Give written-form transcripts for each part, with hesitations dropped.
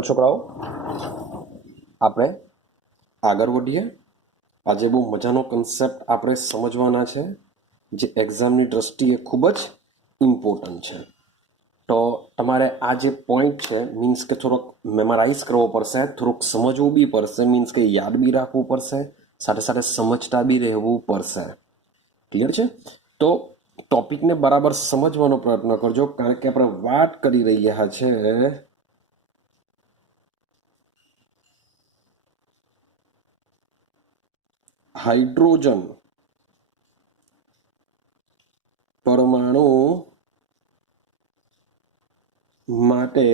ચાલો છોકરાઓ, આપણે આગળ વધીએ. આજે બહુ મજાનો કન્સેપ્ટ આપણે સમજવાના છે, જે એક્ઝામની દ્રષ્ટિએ ખૂબ જ ઇમ્પોર્ટન્ટ છે. તો તમારે આ જે પોઈન્ટ છે મીન્સ કે થોડોક મેમરાઇઝ કરવો પડશે, થોડુંક સમજવું બી પડશે, મીન્સ કે યાદ બી રાખવું પડશે, સાથે સાથે સમજતા બી રહેવું પડશે. ક્લિયર છે? તો ટોપિકને બરાબર સમજવાનો પ્રયત્ન કરજો, કારણ કે આપણે વાત કરી રહ્યા છે હાઇડ્રોજન પરમાણુ માટે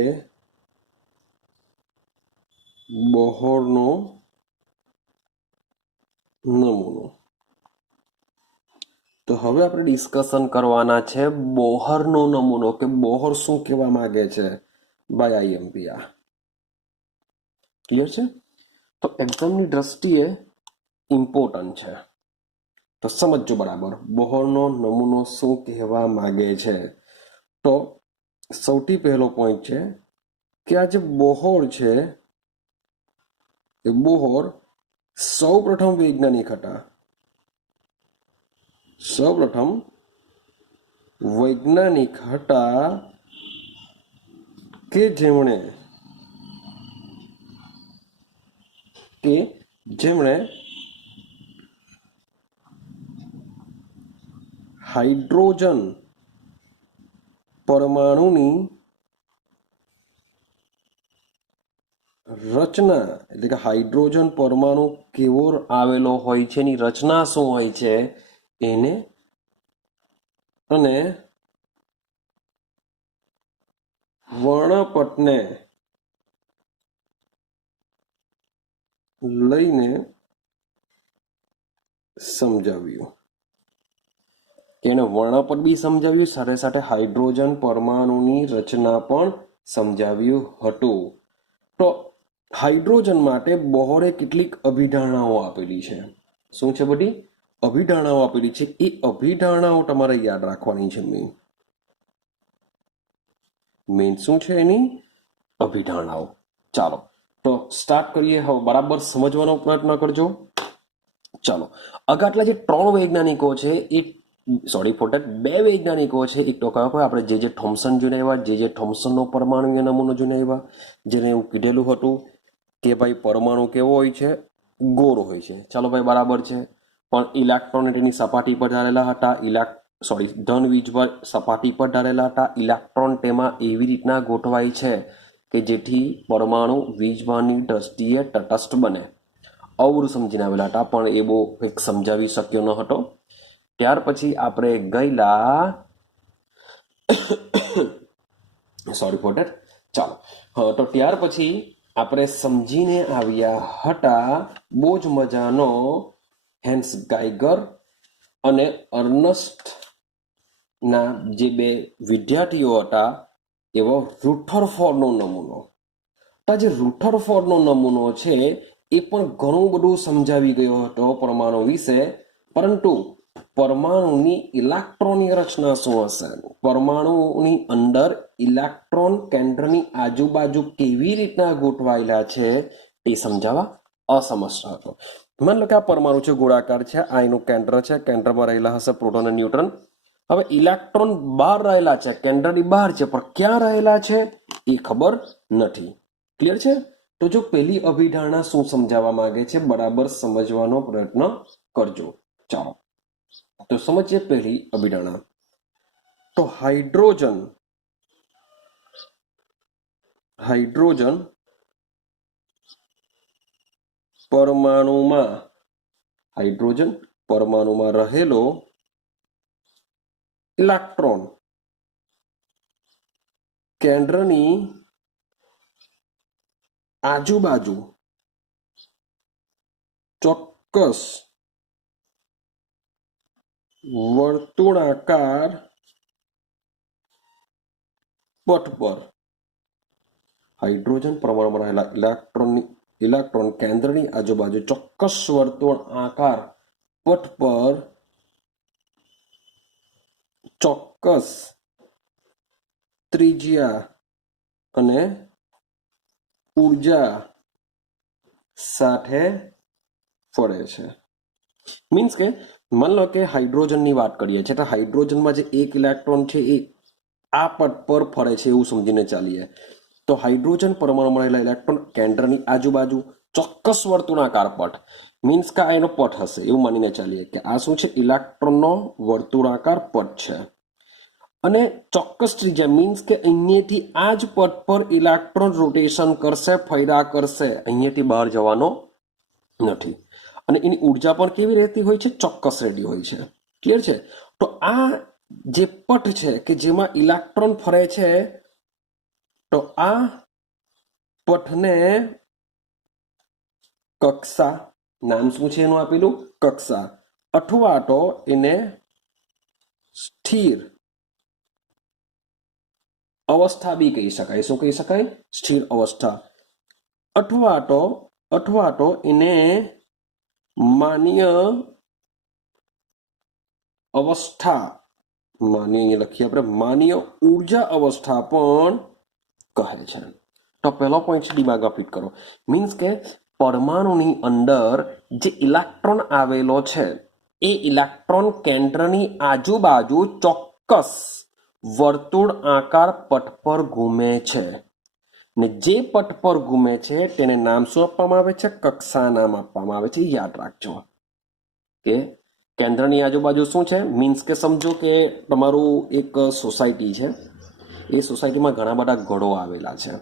બોહરનો નમૂનો. તો હવે આપણે ડિસ્કશન કરવાના છે બોહરનો નમૂનો, કે બોહર શું કહેવા માંગે છે બાય આઈએમપી. ક્લિયર છે? તો એક્ઝામની દ્રષ્ટિએ ઇમ્પોર્ટન્ટ છે, તો સમજો બરાબર બોહરનો નમૂનો શું કહેવા માંગે છે. તો સૌથી પહેલો પોઈન્ટ છે કે આ જે બોહર છે એ બોહર સૌ પ્રથમ વૈજ્ઞાનિક હતા. સૌપ્રથમ વૈજ્ઞાનિક હતા કે જેમણે હાઇડ્રોજન પરમાણુની રચના, એટલે કે હાઇડ્રોજન પરમાણુ કેવો આવેલો હોય છે, એની રચના શું હોય છે એને, અને વર્ણપટને લઈને સમજાવ્યું. એને વર્ણપટ બી સમજાવ્યું, સાથે સાથે હાઇડ્રોજન પરમાણુની રચના પણ સમજાવ્યું હતું. તો હાઇડ્રોજન માટે બોહરે કેટલીક અભિધારણાઓ આપેલી છે. શું છે બધી અભિધારણાઓ આપેલી છે? એ અભિધારણાઓ તમારે યાદ રાખવાની છે. મેઇન શું છે એની અભિધારણાઓ. ચાલો તો સ્ટાર્ટ કરીએ. હવે બરાબર સમજવાનો પ્રયત્ન કરજો. ચાલો, આગળના જે 3 વૈજ્ઞાનિકો છે એ બે વૈજ્ઞાનિકો છે. એક તો કયો આપણે જે થોમ્સન જોઈને આવ્યા, જે થોમ્સનનો પરમાણુ નમૂનો જોઈને આવ્યા, જેને એવું કીધેલું હતું કે ભાઈ પરમાણુ કેવો હોય છે, ગોળ હોય છે. ચાલો ભાઈ બરાબર છે. પણ ઇલેક્ટ્રોન તેની સપાટી પર ઢાળેલા હતા, ધન વીજભાર સપાટી પર ઢાળેલા હતા. ઇલેક્ટ્રોન તેમાં એવી રીતના ગોઠવાય છે કે જેથી પરમાણુ વીજભારની દ્રષ્ટિએ તટસ્થ બને. અવરું સમજીને આવેલા હતા, પણ એ બહુ કંઈક સમજાવી શક્યો ન હતો. ત્યાર પછી આપણે ગયેલા ચાલો, હા, તો ત્યાર પછી આપણે સમજીને આવ્યા હતા બહુ જ મજાનો હેન્સ ગાઈગર અને અર્નસ્ટ ના જે 2 વિદ્યાર્થીઓ હતા એવો રુથરફોર્ડનો નમૂનો. જે રુથરફોર્ડનો નમૂનો છે એ પણ ઘણું બધું સમજાવી ગયો હતો પરમાણુ વિશે, પરંતુ પરમાણુની ઇલેક્ટ્રોનની રચના શું હશે, પરમાણુની અંદર ઇલેક્ટ્રોન કેન્દ્રની આજુબાજુ કેવી રીતના ગોઠવાયેલા છે તે સમજાવવા અસમર્થ હતો. માની લો કે આ પરમાણુ છે, ગોળાકાર છે, આ એનું કેન્દ્ર છે, કેન્દ્રમાં રહેલા હશે પ્રોટોન અને ન્યુટ્રોન. હવે ઇલેક્ટ્રોન બહાર રહેલા છે, કેન્દ્રની બહાર છે, પણ ક્યાં રહેલા છે એ ખબર નથી. ક્લિયર છે? તો જો પહેલી અભિધારણા શું સમજાવવા માંગે છે બરાબર સમજવાનો પ્રયત્ન કરજો. ચાલો તો સમજીએ પહેલી અભિધારણા. તો હાઇડ્રોજન પરમાણુમાં રહેલો ઇલેક્ટ્રોન કેન્દ્રની આજુબાજુ ચોક્કસ વર્તુળાકાર પથ પર હાઇડ્રોજન પરમાણુમાં રહેલા ઇલેક્ટ્રોન કેન્દ્રની આજુબાજુ ચોક્કસ વર્તુળાકાર પથ પર ચોક્કસ ત્રિજ્યા અને ઉર્જા સાથે ફરે છે. મીન્સ કે માન લો કે હાઇડ્રોજનની વાત કરીએ છીએ તો હાઇડ્રોજનમાં જે એક ઇલેક્ટ્રોન છે એ આ પટ પર ફરે છે એવું સમજીને ચાલીએ. તો હાઇડ્રોજન પરમાણુમાં રહેલા ઇલેક્ટ્રોન કેન્દ્રની આજુબાજુ ચોક્કસ વર્તુળાકાર પટ, મીન્સ કે આ એનો પટ હશે એવું માનીને ચાલીએ કે આ શું છે, ઇલેક્ટ્રોનનો વર્તુળાકાર પટ છે. અને ચોક્કસ ત્રિજ્યા મીન્સ કે અહીંયાથી આ જ પટ પર ઇલેક્ટ્રોન રોટેશન કરશે, ફર્યા કરશે, અહીંયાથી બહાર જવાનો નથી. અને એની ઉર્જા પણ કેવી રહેતી હોય છે, ચોક્કસ રહેતી હોય છે. ક્લિયર છે? તો આ જે પટ છે કે જેમાં ઇલેક્ટ્રોન ફરે છે, તો આ પટને કક્ષા, નામ શું છે એનું આપેલું, કક્ષા, અથવા તો એને સ્થિર અવસ્થા બી કહી શકાય. શું કહી શકાય? સ્થિર અવસ્થા. અથવા તો એને માન્ય અવસ્થા, માન્ય અહીંયા લખીએ આપણે, માન્ય ઉર્જા અવસ્થા પણ કહે છે. તો પહેલો પોઈન્ટ દિમાગમાં ફિટ કરો. મીન્સ કે પરમાણુની અંદર જે ઇલેક્ટ્રોન આવેલો છે એ ઇલેક્ટ્રોન કેન્દ્રની આજુબાજુ ચોક્કસ વર્તુળ આકાર પટ પર ઘૂમે છે. ને જે પટ પર ઘૂમે છે તેને નામ શું આપવામાં આવે છે? કક્ષા નામ આપવામાં આવે છે. યાદ રાખજો કે કેન્દ્રની આજુબાજુ શું છે, મીન્સ કે સમજો કે તમારું એક સોસાયટી છે, એ સોસાયટીમાં ઘણા બધા ઘરો આવેલા છે.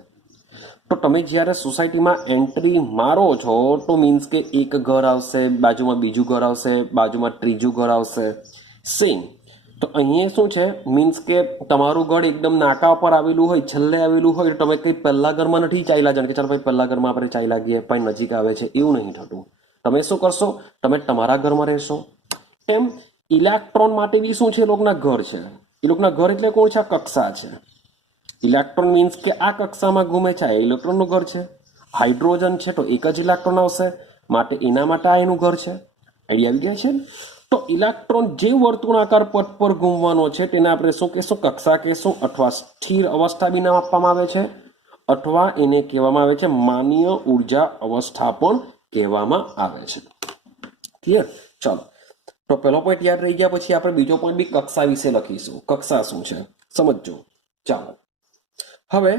તો તમે જ્યારે સોસાયટીમાં એન્ટ્રી મારો છો તો મીન્સ કે એક ઘર આવશે, બાજુમાં બીજું ઘર આવશે, બાજુમાં ત્રીજું ઘર આવશે, સેમ. તો અહીંયા શું છે, મીન્સ કે તમારું ઘર એકદમ નાકા પર આવેલું હોય, છેલ્લે આવેલું હોય, તો તમે કંઈ પહેલા ઘરમાં નથી ચાલ્યા જાણ કે ચાલો ભાઈ પહેલા ઘરમાં આપણે ચાલ્યા ગઈએ, ભાઈ નજીક આવે છે, એવું નહીં થતું. તમે શું કરશો, તમે તમારા ઘરમાં રહેશો. એમ ઇલેક્ટ્રોન માટે બી શું છે, એ લોકોના ઘર છે. એ લોકોના ઘર એટલે કોણ છે? આ કક્ષા છે. ઇલેક્ટ્રોન મીન્સ કે આ કક્ષામાં ઘૂમે છે, આ ઇલેક્ટ્રોનનું ઘર છે. હાઇડ્રોજન છે તો એક જ ઇલેક્ટ્રોન આવશે, માટે એના માટે આ એનું ઘર છે. આઈડિયા આવી ગયા છે? તો ઇલેક્ટ્રોન જે વર્તુળાકાર પટ પર ઘૂમવાનો છે તેને આપણે શું કહેશું? કક્ષા કહેશું, અથવા સ્થિર અવસ્થા બી નામ આપવામાં આવે છે, અથવા એને કહેવામાં આવે છે માન્ય ઉર્જા અવસ્થા પણ કહેવામાં આવે છે. ક્લિયર? ચાલો, તો પહેલો પોઈન્ટ યાદ રહી ગયા પછી આપણે બીજો પોઈન્ટ બી કક્ષા વિશે લખીશું. કક્ષા શું છે સમજજો. ચાલો, હવે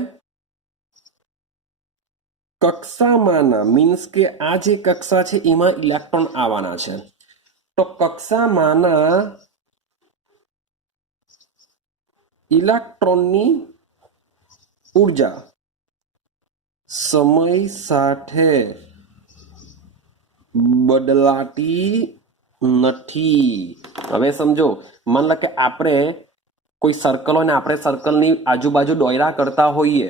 કક્ષામાંના મીન્સ કે આ જે કક્ષા છે એમાં ઇલેક્ટ્રોન આવવાના છે. તો કક્ષામાંના ઇલેક્ટ્રોનની ઉર્જા સમય સાથે બદલાતી નથી. હવે સમજો, માન લો કે આપણે કોઈ સર્કલ હોય ને આપણે સર્કલની આજુબાજુ દોયરા કરતા હોઈએ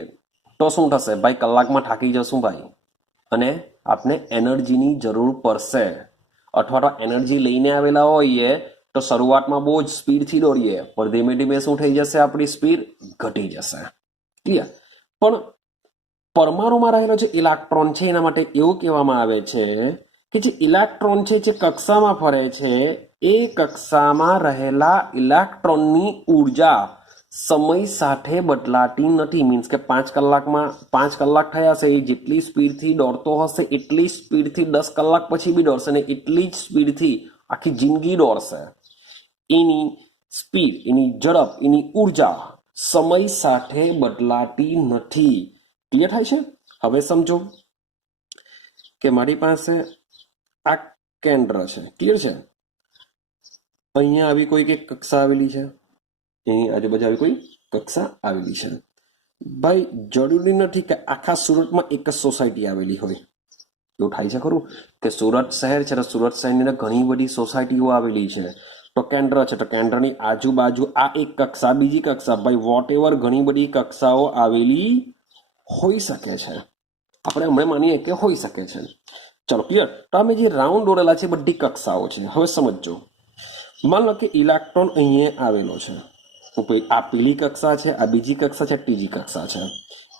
તો શું થશે ભાઈ? કલાકમાં થાકી જશું ભાઈ, અને આપણે એનર્જીની જરૂર પડશે. અથવા તો એનર્જી લઈને આવેલા હોઈએ તો શરૂઆતમાં બહુ જ સ્પીડથી દોડીએ, પણ ધીમે ધીમે શું થઈ જશે? આપણી સ્પીડ ઘટી જશે. ક્લિયર? પણ પરમાણુમાં રહેલો જે ઇલેક્ટ્રોન છે એના માટે એવું કહેવામાં આવે છે કે જે ઇલેક્ટ્રોન છે જે કક્ષામાં ફરે છે એ કક્ષામાં રહેલા ઇલેક્ટ્રોનની ઉર્જા સમય સાથે બદલાતી નથી. મીન્સ કે 5 કલાક થયા છે, એ જેટલી સ્પીડથી દોડતો હશે એટલી સ્પીડથી 10 કલાક પછી બી દોડશે ને એટલી જ સ્પીડથી આખી જિંદગી દોડશે. એની સ્પીડ, એની ઝડપ, એની ઉર્જા સમય સાથે બદલાતી નથી. ક્લિયર થાય છે? હવે સમજો કે મારી પાસે આ કેન્દ્ર છે. ક્લિયર છે? અહીંયા આવી કોઈ એક કક્ષા આવેલી છે, એની આજુબાજુ આવી કોઈ કક્ષા આવેલી છે. ભાઈ જરૂરી નથી કે આખા સુરતમાં એક જ સોસાયટી આવેલી હોય. એવું થાય છે ખરું કે સુરત શહેર છે તો સુરત શહેરની અંદર ઘણી બધી સોસાયટીઓ આવેલી છે, તો કેન્દ્ર છે તો કેન્દ્રની આજુબાજુ આ એક કક્ષા, બીજી કક્ષા, ભાઈ વોટ એવર ઘણી બધી કક્ષાઓ આવેલી હોઈ શકે છે. આપણે હમણાં માનીએ કે હોઈ શકે છે. ચલો ક્લિયર? તો અમે જે રાઉન્ડ દોરેલા છે બધી કક્ષાઓ છે. હવે સમજો, માન લો કે ઇલેક્ટ્રોન અહીંયા આવેલો છે, આ પેલી કક્ષા છે, આ બીજી કક્ષા છે, ત્રીજી કક્ષા છે,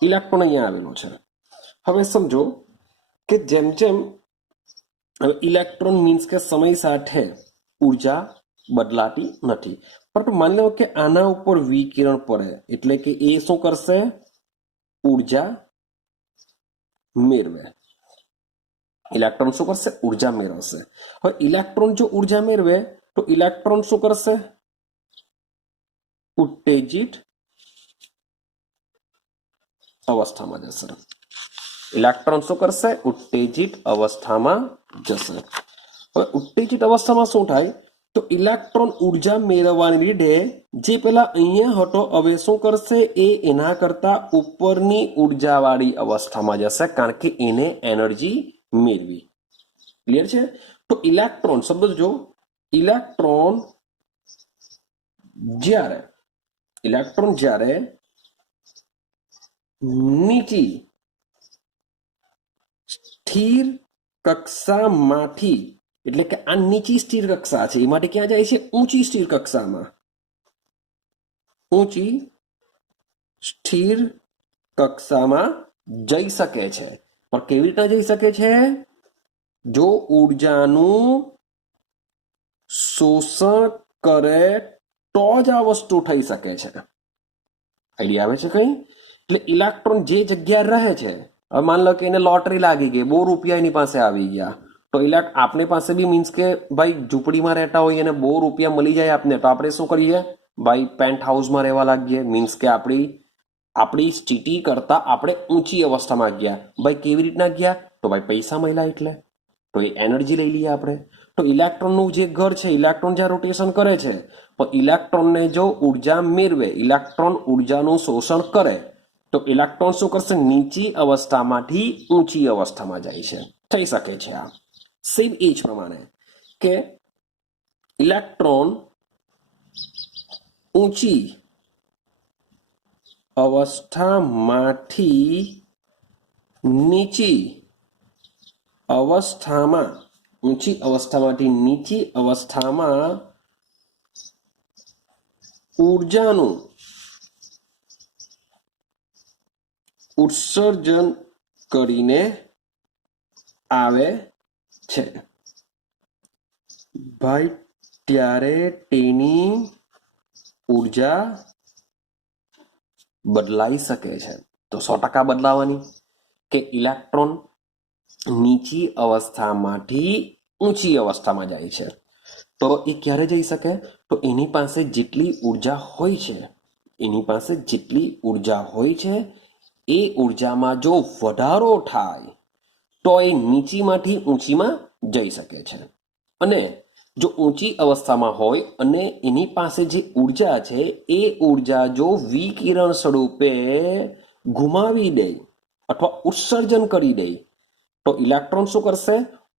ઇલેક્ટ્રોન અહીંયા આવેલો છે. હવે સમજો કે જેમ જેમ ઇલેક્ટ્રોન મીન્સ કે સમય સાથે ઉર્જા બદલાતી નથી, પરંતુ માની લો કે આના ઉપર વિકિરણ પડે એટલે કે એ શું કરશે? ઉર્જા મેળવે. ઇલેક્ટ્રોન શું કરશે? ઉર્જા મેળવશે. હવે ઇલેક્ટ્રોન જો ઉર્જા મેળવે તો ઇલેક્ટ્રોન શું કરશે? ઉત્તેજિત અવસ્થામાં જશે. ઇલેક્ટ્રોન શું કરશે? ઉત્તેજિત અવસ્થામાં જશે. હવે ઉત્તેજિત અવસ્થામાં શું થાય? તો ઇલેક્ટ્રોન ઉર્જા મેળવવાને લીધે જે પેલા અહીંયા હતો હવે શું કરશે? એ એના કરતા ઉપરની ઉર્જાવાળી અવસ્થામાં જશે, કારણ કે એને એનર્જી મેળવી. ક્લિયર છે? તો ઇલેક્ટ્રોન સમજો, ઇલેક્ટ્રોન જ્યારે નીચી સ્થિર કક્ષામાંથી, એટલે કે આ નીચી સ્થિર કક્ષા છે એ માટે ક્યાં જાય છે? ઊંચી સ્થિર કક્ષામાં. ઊંચી સ્થિર કક્ષામાં જઈ શકે છે. પણ કેવી રીતના જઈ શકે છે? જો ઉર્જાનું શોષણ કરે તો જ આ વસ્તુ થઈ શકે છે. આઈડિયા આવે છે કઈ? એટલે ઇલેક્ટ્રોન જે જગ્યાએ રહે છે, હવે માન લો કે એને લોટરી લાગી ગઈ, બહુ રૂપિયા એની પાસે આવી ગયા, તો આપણી પાસે બી મીન્સ કે ભાઈ ઝૂંપડીમાં રહેતા હોય અને બહુ રૂપિયા મળી જાય આપને, તો આપણે શું કરીએ? ભાઈ પેન્ટ હાઉસમાં રહેવા લાગીએ. મીન્સ કે આપણી સ્થિતિ કરતા આપણે ઊંચી અવસ્થામાં ગયા. ભાઈ કેવી રીતના ગયા? તો ભાઈ પૈસા મળ્યા એટલે, તો એ એનર્જી લઈ લઈએ આપણે. તો ઇલેક્ટ્રોનનું જે ઘર છે, ઇલેક્ટ્રોન જ્યાં રોટેશન કરે છે, પણ ઇલેક્ટ્રોનને જો ઉર્જા મેળવે, ઇલેક્ટ્રોન ઉર્જાનું શોષણ કરે, તો ઇલેક્ટ્રોન શું કરશે? નીચી અવસ્થામાંથી ઊંચી અવસ્થામાં જાય છે. થઈ શકે છે આ. સેમ એ જ પ્રમાણે કે ઇલેક્ટ્રોન ઊંચી અવસ્થામાંથી નીચી અવસ્થામાં, ઊંચી અવસ્થામાંથી નીચી અવસ્થામાં ઉર્જાનું ઉત્સર્જન કરીને આવે છે. ભાઈ ત્યારે તેની ઉર્જા બદલાઈ શકે છે. તો 100% બદલાવાની કે ઇલેક્ટ્રોન નીચી અવસ્થામાંથી ઊંચી અવસ્થામાં જાય છે. તો એ ક્યારે જઈ શકે? તો એની પાસે જેટલી ઉર્જા હોય છે, એ ઉર્જામાં જો વધારો થાય તો એ નીચીમાંથી ઊંચીમાં જઈ શકે છે. અને જો ઊંચી અવસ્થામાં હોય અને એની પાસે જે ઉર્જા છે એ ઉર્જા જો વિકિરણ સ્વરૂપે ગુમાવી દે અથવા ઉત્સર્જન કરી દે, તો ઇલેક્ટ્રોન શું કરશે?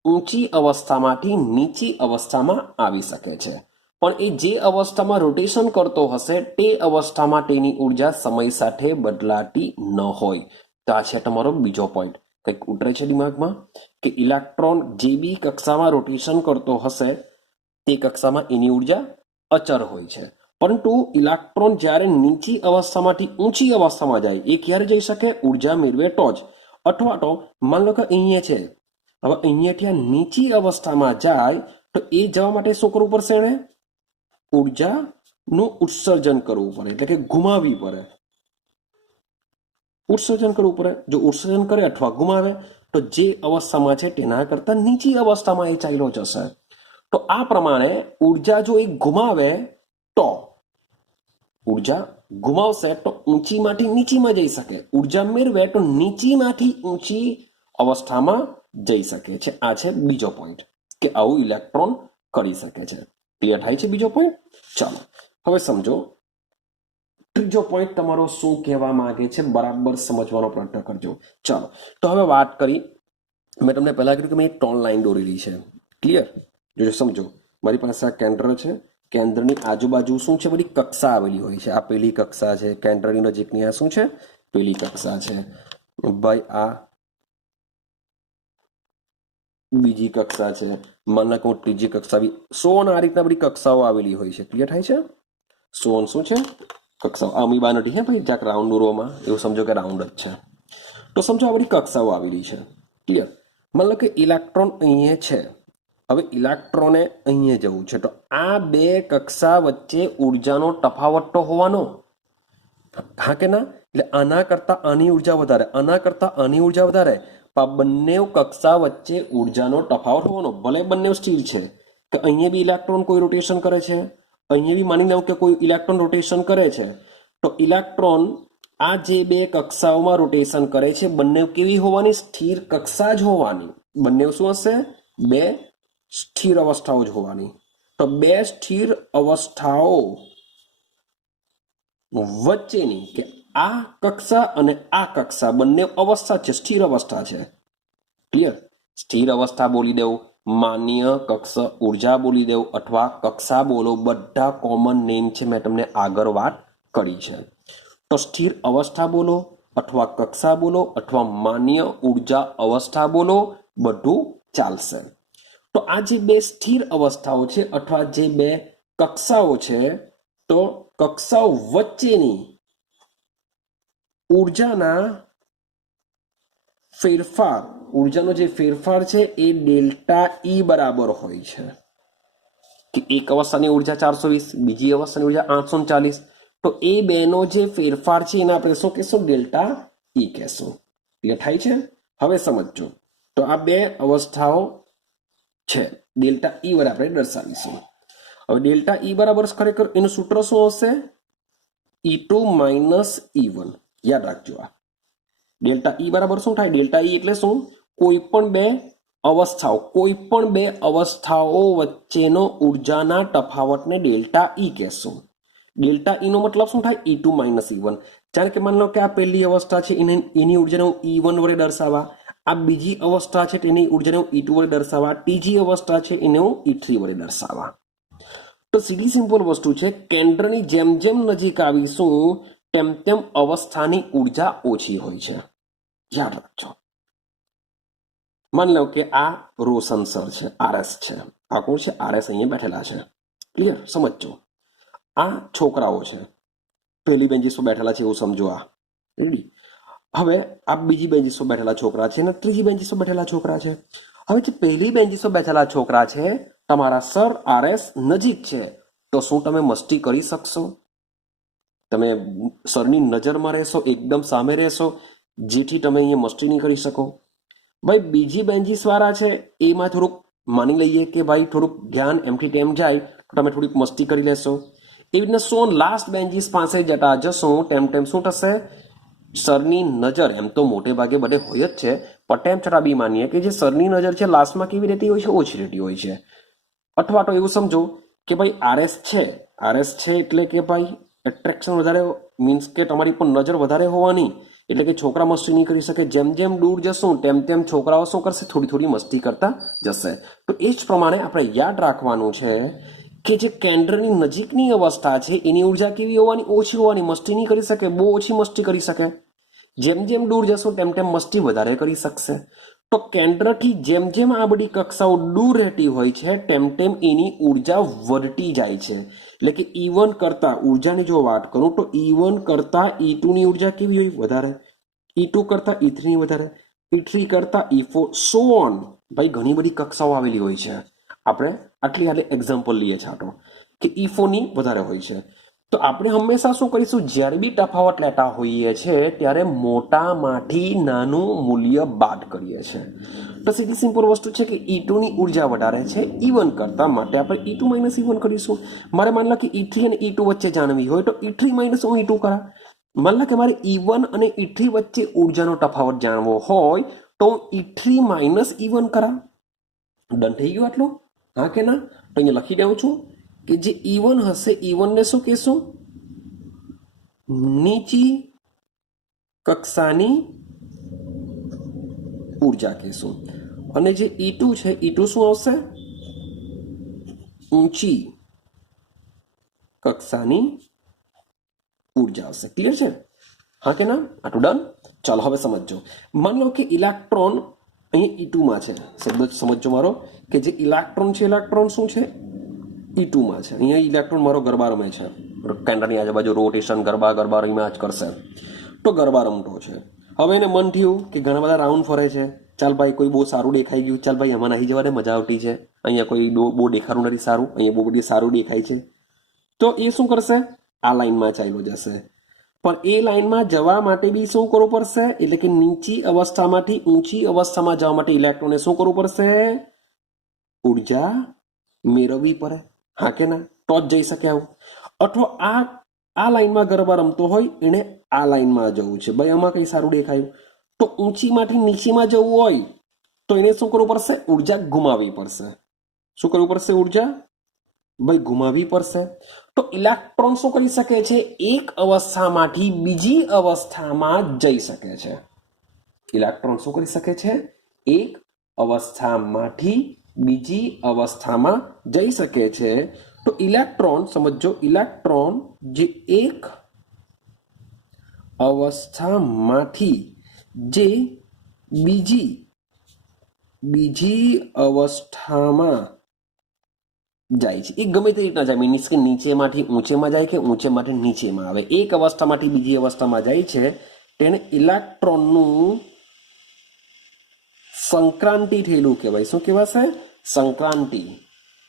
ઊંચી અવસ્થામાંથી નીચી અવસ્થામાં આવી શકે છે. પણ એ જે અવસ્થામાં રોટેશન કરતો હશે તે અવસ્થામાં તેની ઉર્જા સમય સાથે બદલાતી ન હોય. તો આ છે તમારો બીજો પોઈન્ટ. કંઈક ઉતરે છે દિમાગમાં કે ઇલેક્ટ્રોન જે બી કક્ષામાં રોટેશન કરતો હશે તે કક્ષામાં એની ઉર્જા અચર હોય છે. પરંતુ ઇલેક્ટ્રોન જ્યારે નીચી અવસ્થામાંથી ઊંચી અવસ્થામાં જાય એ ક્યારે જઈ શકે? ઉર્જા મેળવે તો જ. અથવા તો માન લો કે અહીંયા છે, હવે અહીંયાથી આ નીચી અવસ્થામાં જાય તો એ જવા માટે શું કરવું પડશે? એને ઉર્જાનું ઉત્સર્જન કરવું પડે, એટલે કે ગુમાવવી પડે. ઉત્સર્જન કરવું પડે. જો ઉત્સર્જન કરે અથવા ગુમાવે તો જે અવસ્થામાં છે તેના કરતા નીચી અવસ્થામાં એ ચાલ્યો જશે. તો આ પ્રમાણે ઉર્જા જો એ ગુમાવે તો, ઉર્જા ગુમાવશે તો ઊંચીમાંથી નીચીમાં જઈ શકે, ઉર્જા મેળવે તો નીચીમાંથી ઊંચી અવસ્થામાં જઈ શકે છે. આ છે બીજો પોઈન્ટ કે આવું ઇલેક્ટ્રોન કરી શકે છે. ક્લિયર થાય છે બીજો પોઈન્ટ? ચાલો હવે સમજો ત્રીજો પોઈન્ટ તમારો શું કહેવા માંગે છે, બરાબર સમજવાનો પ્રયત્ન કરજો. ચાલો તો હવે વાત કરી, મેં તમને પહેલા કીધું કે મેં 3 લાઈન દોરેલી છે. ક્લિયર? જો સમજો, મારી પાસે આ કેન્દ્ર છે, કેન્દ્રની આજુબાજુ શું છે? બધી કક્ષા આવેલી હોય છે. આ પેલી કક્ષા છે, કેન્દ્રની નજીકની આ શું છે? પેલી કક્ષા છે. ભાઈ આ બીજી કક્ષા છે, માના કહું ત્રીજી કક્ષા બી, સોન આ રીતના બધી કક્ષાઓ આવેલી હોય છે. ક્લિયર થાય છે? સોન શું છે? કક્ષાઓ. અમીબા નથી હે ભાઈ, જ્યાં રાઉન્ડ ઉરોમાં એવું સમજો કે રાઉન્ડ જ છે. તો સમજો આ બધી કક્ષાઓ આવેલી છે. ક્લિયર? મતલબ કે ઇલેક્ટ્રોન અહીંયા છે, હવે ઇલેક્ટ્રોને અહીંયા જવું છે, તો આ બે કક્ષા વચ્ચે ઉર્જાનો તફાવત તો હોવાનો. હા કે ના? એટલે આના કરતા આની ઉર્જા વધારે, આના કરતા આની ઉર્જા વધારે, બંને કક્ષા વચ્ચે ઉર્જાનો તફાવત હોવાનો. ભલે બંને સ્થિર છે કે અહીંયા બી ઇલેક્ટ્રોન કોઈ રોટેશન કરે છે, અહીંયા બી માની લો કે કોઈ ઇલેક્ટ્રોન રોટેશન કરે છે, તો ઇલેક્ટ્રોન આ જે બે કક્ષાઓમાં રોટેશન કરે છે બંને કેવી હોવાની? સ્થિર કક્ષા જ હોવાની. બંને શું હશે? બે સ્થિર અવસ્થાઓ જ હોવાની. તો બે સ્થિર અવસ્થાઓ વચ્ચેની કે આ કક્ષા અને આ કક્ષા બંને અવસ્થા છે, સ્થિર અવસ્થા છે. ક્લિયર? સ્થિર અવસ્થા બોલી દેવું, માન્ય કક્ષા ઉર્જા બોલી દેવું અથવા કક્ષા બોલો, બધા કોમન નેમ છે, મેં તમને આગળ વાત કરી છે. તો સ્થિર અવસ્થા બોલો અથવા કક્ષા બોલો અથવા માન્ય ઉર્જા અવસ્થા બોલો, બધું ચાલશે. તો આ જે બે સ્થિર અવસ્થાઓ છે અથવા જે બે કક્ષાઓ છે, તો કક્ષાઓ વચ્ચેની ઉર્જાના ફેરફાર, ઉર્જાનો જે ફેરફાર છે એ ડેલ્ટા ઈ બરાબર હોય છે. કે એક અવસ્થાની ઉર્જા 420, બીજી અવસ્થાની ઉર્જા 840, તો એ બેનો જે ફેરફાર છે એને આપણે શું કહેશું? ડેલ્ટા ઈ કહેશું. એટલે થાય છે? હવે સમજો. તો આ બે અવસ્થાઓ છે, ડેલ્ટા ઈ બરાબર આપણે દર્શાવીશું. હવે ડેલ્ટા ઈ બરાબર ખરેખર એનું સૂત્ર શું હશે? E2 minus E1. યાદ રાખજો. આ ડેલ્ટા ઈ બરાબર શું થાય? ડેલ્ટા ઈ એટલે શું? કોઈ પણ બે અવસ્થાઓ વચ્ચેનો ઉર્જાના તફાવતને ડેલ્ટા ઈ કહેશું. ડેલ્ટા ઈ નો મતલબ શું થાય? E2 minus E1. જાણે કે માની લો કે આ પહેલી અવસ્થા છે, એની ઉર્જાને હું E1 વડે દર્શાવવા, આ બીજી અવસ્થા છે તેની ઉર્જાને હું E2 વડે દર્શાવવા, ત્રીજી અવસ્થા છે એને હું E3 વડે દર્શાવવા. તો સીધી સિમ્પલ વસ્તુ છે, કેન્દ્રની જેમ જેમ નજીક આવીશું તેમ તેમ અવસ્થાની ઉર્જા ઓછી હોય છે. યાદ રાખજો. માની લો કે આ રોશન સર છે, RS છે. આ કોણ છે? RS અહીંયા બેઠેલા છે. ક્લિયર? સમજો. આ છોકરાઓ છે, પહેલી બેન્ચીસ પર બેઠેલા છે એવું સમજો. આ રેડી? હવે આ બીજી બેન્ચીસ પર બેઠેલા છોકરા છે અને ત્રીજી બેન્ચીસ પર બેઠેલા છોકરા છે. હવે જે પહેલી બેન્ચીસ પર બેઠેલા છોકરા છે, તમારા સર RS નજીક છે, તો શું તમે મસ્તી કરી શકશો? તમે સરની નજરમાં રહેશો, એકદમ સામે રહેશો, જેથી તમે અહીંયા મસ્તી નહીં કરી શકો. ભાઈ બીજી બેન્ચીસ વાળા છે એમાં થોડુંક માની લઈએ કે ભાઈ થોડુંક ધ્યાન એમથી તેમ જાય તો તમે થોડીક મસ્તી કરી લેશો. એવી રીતના શું લાસ્ટ બેન્ચીસ પાસે જતા જશો તેમ તેમ શું થશે? સરની નજર એમ તો મોટે ભાગે બધે હોય જ છે, પણ તેમ છતાં બી માનીએ કે જે સરની નજર છે લાસ્ટમાં કેવી રહેતી હોય છે? ઓછી રહેતી હોય છે. અથવા તો એવું સમજો કે ભાઈ RS છે એટલે કે ભાઈ એટ્રેક્શન વધારે, મીન્સ કે તમારી પર નજર વધારે હોવાની, એટલે કે છોકરા મસ્તી નહીં કરી શકે. જેમ જેમ દૂર જશું તેમ તેમ છોકરાઓ શું કરશે? થોડી થોડી મસ્તી કરતા જશે. તો એ જ પ્રમાણે આપણે યાદ રાખવાનું છે કે જે કેન્દ્રની નજીકની અવસ્થા છે એની ઉર્જા કેવી હોવાની? ઓછી હોવાની. મસ્તી નહીં કરી શકે, બહુ ઓછી મસ્તી કરી શકે. જેમ જેમ દૂર જશો તેમ તેમ મસ્તી વધારે કરી શકશે. તો કેન્દ્રથી જેમ જેમ આ બધી કક્ષાઓ દૂર રહેતી હોય છે તેમ તેમ એની ઉર્જા વધતી જાય છે. એટલે કે E1 કરતા ઉર્જાની જો વાત કરું તો E1 કરતા E2 ની ઉર્જા કેવી હોય? વધારે. E2 કરતા E3 ની વધારે, E3 કરતા E4, સો ઓન. ભાઈ ઘણી બધી કક્ષાઓ આવેલી હોય છે. આપણે આટલી એક્ઝામ્પલ લઈએ છીએ આટો કે E4 ની વધારે હોય છે. તો આપણે હંમેશા શું કરીશું? જ્યારે બી તફાવત લેતા હોઈએ છીએ ત્યારે મોટામાંથી નાનું મૂલ્ય બાદ કરીએ છીએ. તો સીધી સિમ્પલ વસ્તુ છે કે E2 ની ઉર્જા વધારે છે E1 કરતા, માટે આપણે E2 માઇનસ E1 કરીશું. મારે માની લો કે E3 અને E2 વચ્ચે જાણવી હોય તો E3 માઇનસ હું E2 કરા. માની લો કે મારે E1 અને E3 વચ્ચે ઉર્જાનો તફાવત જાણવો હોય તો હું E3 માઇનસ E1 કરા. ડન થઈ ગયું આટલું? હા કે ના? તો અહીંયા લખી દઉં છું કે જે E1 હશે, E1 ને શું કહેશું? નીચી કક્ષાની ઉર્જા કહેશું. અને જે E2 છે, E2 શું આવશે? ઊંચી કક્ષાની ઉર્જા આવશે. ક્લિયર છે? હા કે ના? આટલું ડન? ચાલો હવે સમજો. માની લો કે ઇલેક્ટ્રોન અહીં E2 માં છે. શબ્દ સમજો મારો કે જે ઇલેક્ટ્રોન છે, ઇલેક્ટ્રોન શું છે? E2 માં છે. અહીંયા ઇલેક્ટ્રોન મારો ગરબા રમે છે, કેન્દ્રની આજુબાજુ રોટેશન ગરબા રમ્યા જ કરશે. તો ગરબા રમતો છે. હવે એને મન થયું કે ઘણા બધા રાઉન્ડ ફરે છે, ચાલ ભાઈ કોઈ બહુ સારું દેખાઈ ગયું, ચાલ ભાઈ એમાં નહીં જવાને, મજા આવતી છે. અહીંયા કોઈ બહુ દેખાતું નથી સારું, અહીંયા બહુ બધી સારું દેખાય છે. તો એ શું કરશે? આ લાઈનમાં ચાલ્યો જશે. પણ એ લાઈનમાં જવા માટે બી શું કરવું પડશે? એટલે કે નીચી અવસ્થામાંથી ઊંચી અવસ્થામાં જવા માટે ઇલેક્ટ્રોને શું કરવું પડશે? ઉર્જા મેળવવી પડે. હા કે ના? તો જ જઈ શકે આવું. અથવા આ લાઈનમાં ગરબા રમતો હોય એને આ લાઈનમાં જવું છે. ભાઈ આમાં કઈ સારું દેખાયું? તો ઊંચીમાંથી નીચેમાં જવું હોય તો એને શું કરવું પડશે? ઉર્જા ગુમાવવી પડશે. શું કરવું પડશે? ઉર્જા ભાઈ ગુમાવવી પડશે. તો ઇલેક્ટ્રોન શું કરી શકે છે? એક અવસ્થામાંથી બીજી અવસ્થામાં જઈ શકે છે. ઇલેક્ટ્રોન શું કરી શકે છે? એક અવસ્થામાંથી બીજી અવસ્થામાં જઈ શકે છે. તો ઇલેક્ટ્રોન સમજો, ઇલેક્ટ્રોન જે એક અવસ્થામાંથી જે બીજી અવસ્થામાં જાય છે, એ ગમે તે રીતના જાય, મીન્સ કે નીચેમાંથી ઊંચેમાં જાય કે ઊંચેમાંથી નીચેમાં આવે, એક અવસ્થામાંથી બીજી અવસ્થામાં જાય છે, તેને ઇલેક્ટ્રોનનું સંક્રાંતિ થયેલું કહેવાય. શું કહેવાશે? સંક્રાંતિ.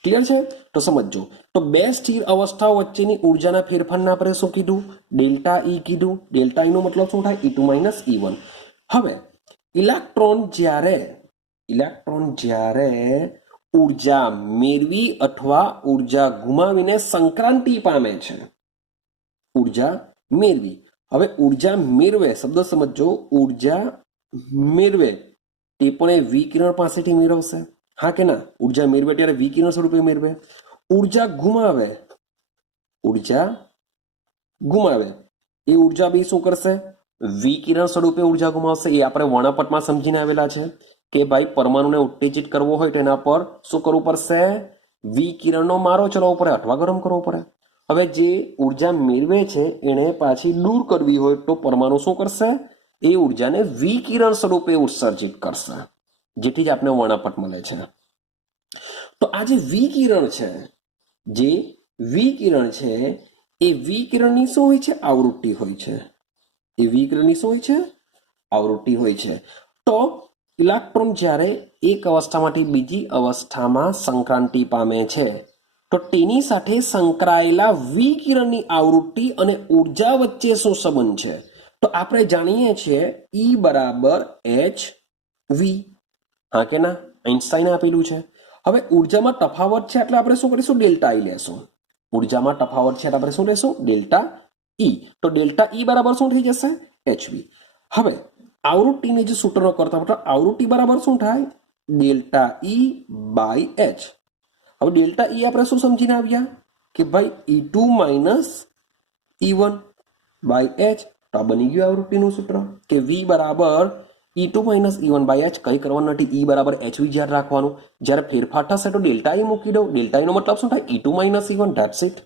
ક્લિયર છે? તો સમજો. તો બે સ્થિર અવસ્થાઓ વચ્ચેની ઉર્જાના ફેરફારને આપણે શું કીધું? ડેલ્ટા ઈ કીધું. ડેલ્ટા ઈ નો મતલબ શું થાય? E2 minus E1. હવે ઇલેક્ટ્રોન જ્યારે ઉર્જા મેળવી અથવા ઉર્જા ગુમાવીને સંક્રાંતિ પામે છે. ઉર્જા મેળવી. હવે ઉર્જા મેળવે, શબ્દ સમજો, ઉર્જા મેળવે તે પણ એ વિકિરણ પાસેથી મેળવશે. હા કે ના? ઉર્જા મેળવે ત્યારે વિકિરણ સ્વરૂપે મેળવે. ઉર્જા ગુમાવે એ ઉર્જા બી શું કરશે? વિકિરણ સ્વરૂપે ઉર્જા ગુમાવશે. એ આપણે વર્ણપટમાં સમજીને આવેલા છે કે ભાઈ પરમાણુને ઉત્તેજિત કરવો હોય તો એના પર શું કરવું પડશે? વિકિરણનો મારો ચલાવવો પડે અથવા ગરમ કરવો પડે. હવે જે ઉર્જા મેળવે છે એને પાછી દૂર કરવી હોય તો પરમાણુ શું કરશે? એ ઉર્જાને વિકિરણ સ્વરૂપે ઉત્સર્જિત કરશે, જેથી જ આપણે વર્ણપટ મળે છે. તો આ જે વિકિરણ છે એ વિકિરણની શું હોય છે? આવૃત્તિ હોય છે. એ વિકિરણની શું હોય છે? આવૃત્તિ હોય છે. તો ઇલેક્ટ્રોન જ્યારે એક અવસ્થામાંથી બીજી અવસ્થામાં સંક્રાંતિ પામે છે તો તેની સાથે સંકળાયેલા વિકિરણની આવૃત્તિ અને ઉર્જા વચ્ચે શું સંબંધ છે? તો આપણે જાણીએ છીએ E બરાબર hv. હા કે ના? આઈન્સ્ટાઈને આપેલું છે. હવે ઉર્જામાં તફાવત છે એટલે આપણે શું કરીશું? ડેલ્ટા ઈ લેશું. ઉર્જામાં તફાવત છે એટલે આપણે શું લેશું? Delta E. તો ડેલ્ટા ઈ બરાબર શું થઈ જશે? hv. હવે આવૃત્તિને જે સૂત્રનો કરતા મતલબ આવૃત્તિ બરાબર શું થાય? Delta E by H. હવે ડેલ્ટા ઈ આપણે શું સમજીને આવ્યા કે ભાઈ E2 minus E1 by H. તો આ બની ગયું આવૃત્તિનું સૂત્ર કે V બરાબર E2 minus E1 by H. કંઈ કરવાનું નથી. E બરાબર HV જ્યારે રાખવાનું. જ્યારે ફેરફાર થશે તો ડેલ્ટા ઈ મૂકી દો. ડેલ્ટા ઈ નો મતલબ શું થાય? E2 minus E1. That's it.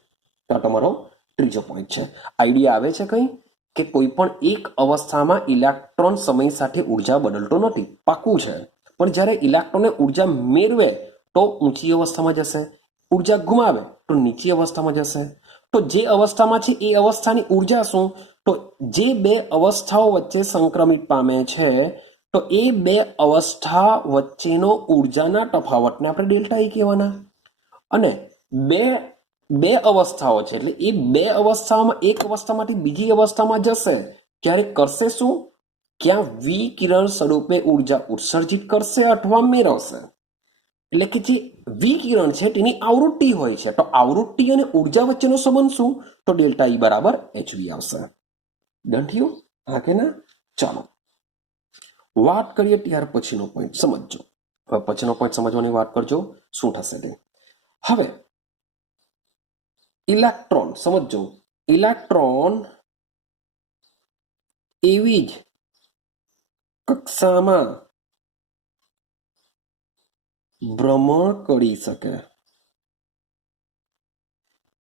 તો આ તમારો ત્રીજો પોઈન્ટ છે. આઈડિયા આવે છે કંઈ? કે કોઈ પણ એક અવસ્થામાં ઇલેક્ટ્રોન સમય સાથે ઉર્જા બદલતો નથી. પાક્કું છે. પણ જ્યારે ઇલેક્ટ્રોને ઉર્જા મેળવે તો ઊંચી અવસ્થામાં જશે, ઉર્જા ગુમાવે તો નીચી અવસ્થામાં જશે. તો જે અવસ્થામાં છે એ અવસ્થાની ઉર્જા શું? તો જે બે અવસ્થાઓ વચ્ચે સંક્રમિત પામે છે તો એ બે અવસ્થા વચ્ચેનો ઉર્જાના તફાવતને આપણે ડેલ્ટા ઈ કહેવાના. અને બે અવસ્થાઓ છે એટલે એ બે અવસ્થાઓમાં એક અવસ્થામાંથી બીજી અવસ્થામાં જશે ત્યારે કરશે શું? ક્યાં વિકિરણ સ્વરૂપે ઉર્જા ઉત્સર્જિત કરશે અથવા મેળવશે. એટલે કે જે વિકિરણ છે તેની આવૃત્તિ હોય છે. તો આવૃત્તિ અને ઉર્જા વચ્ચેનો સંબંધ શું? તો ડેલ્ટા ઈ બરાબર hv આવશે. ડન થયું? હા કે ના? ચાલો વાત કરીએ ત્યાર પછીનો પોઈન્ટ સમજજો. હવે પછીનો પોઈન્ટ સમજવાની વાત કરજો શું થશે તે. હવે ઇલેક્ટ્રોન સમજો. ઇલેક્ટ્રોન એવી જ કક્ષામાં ભ્રમણ કરી શકે.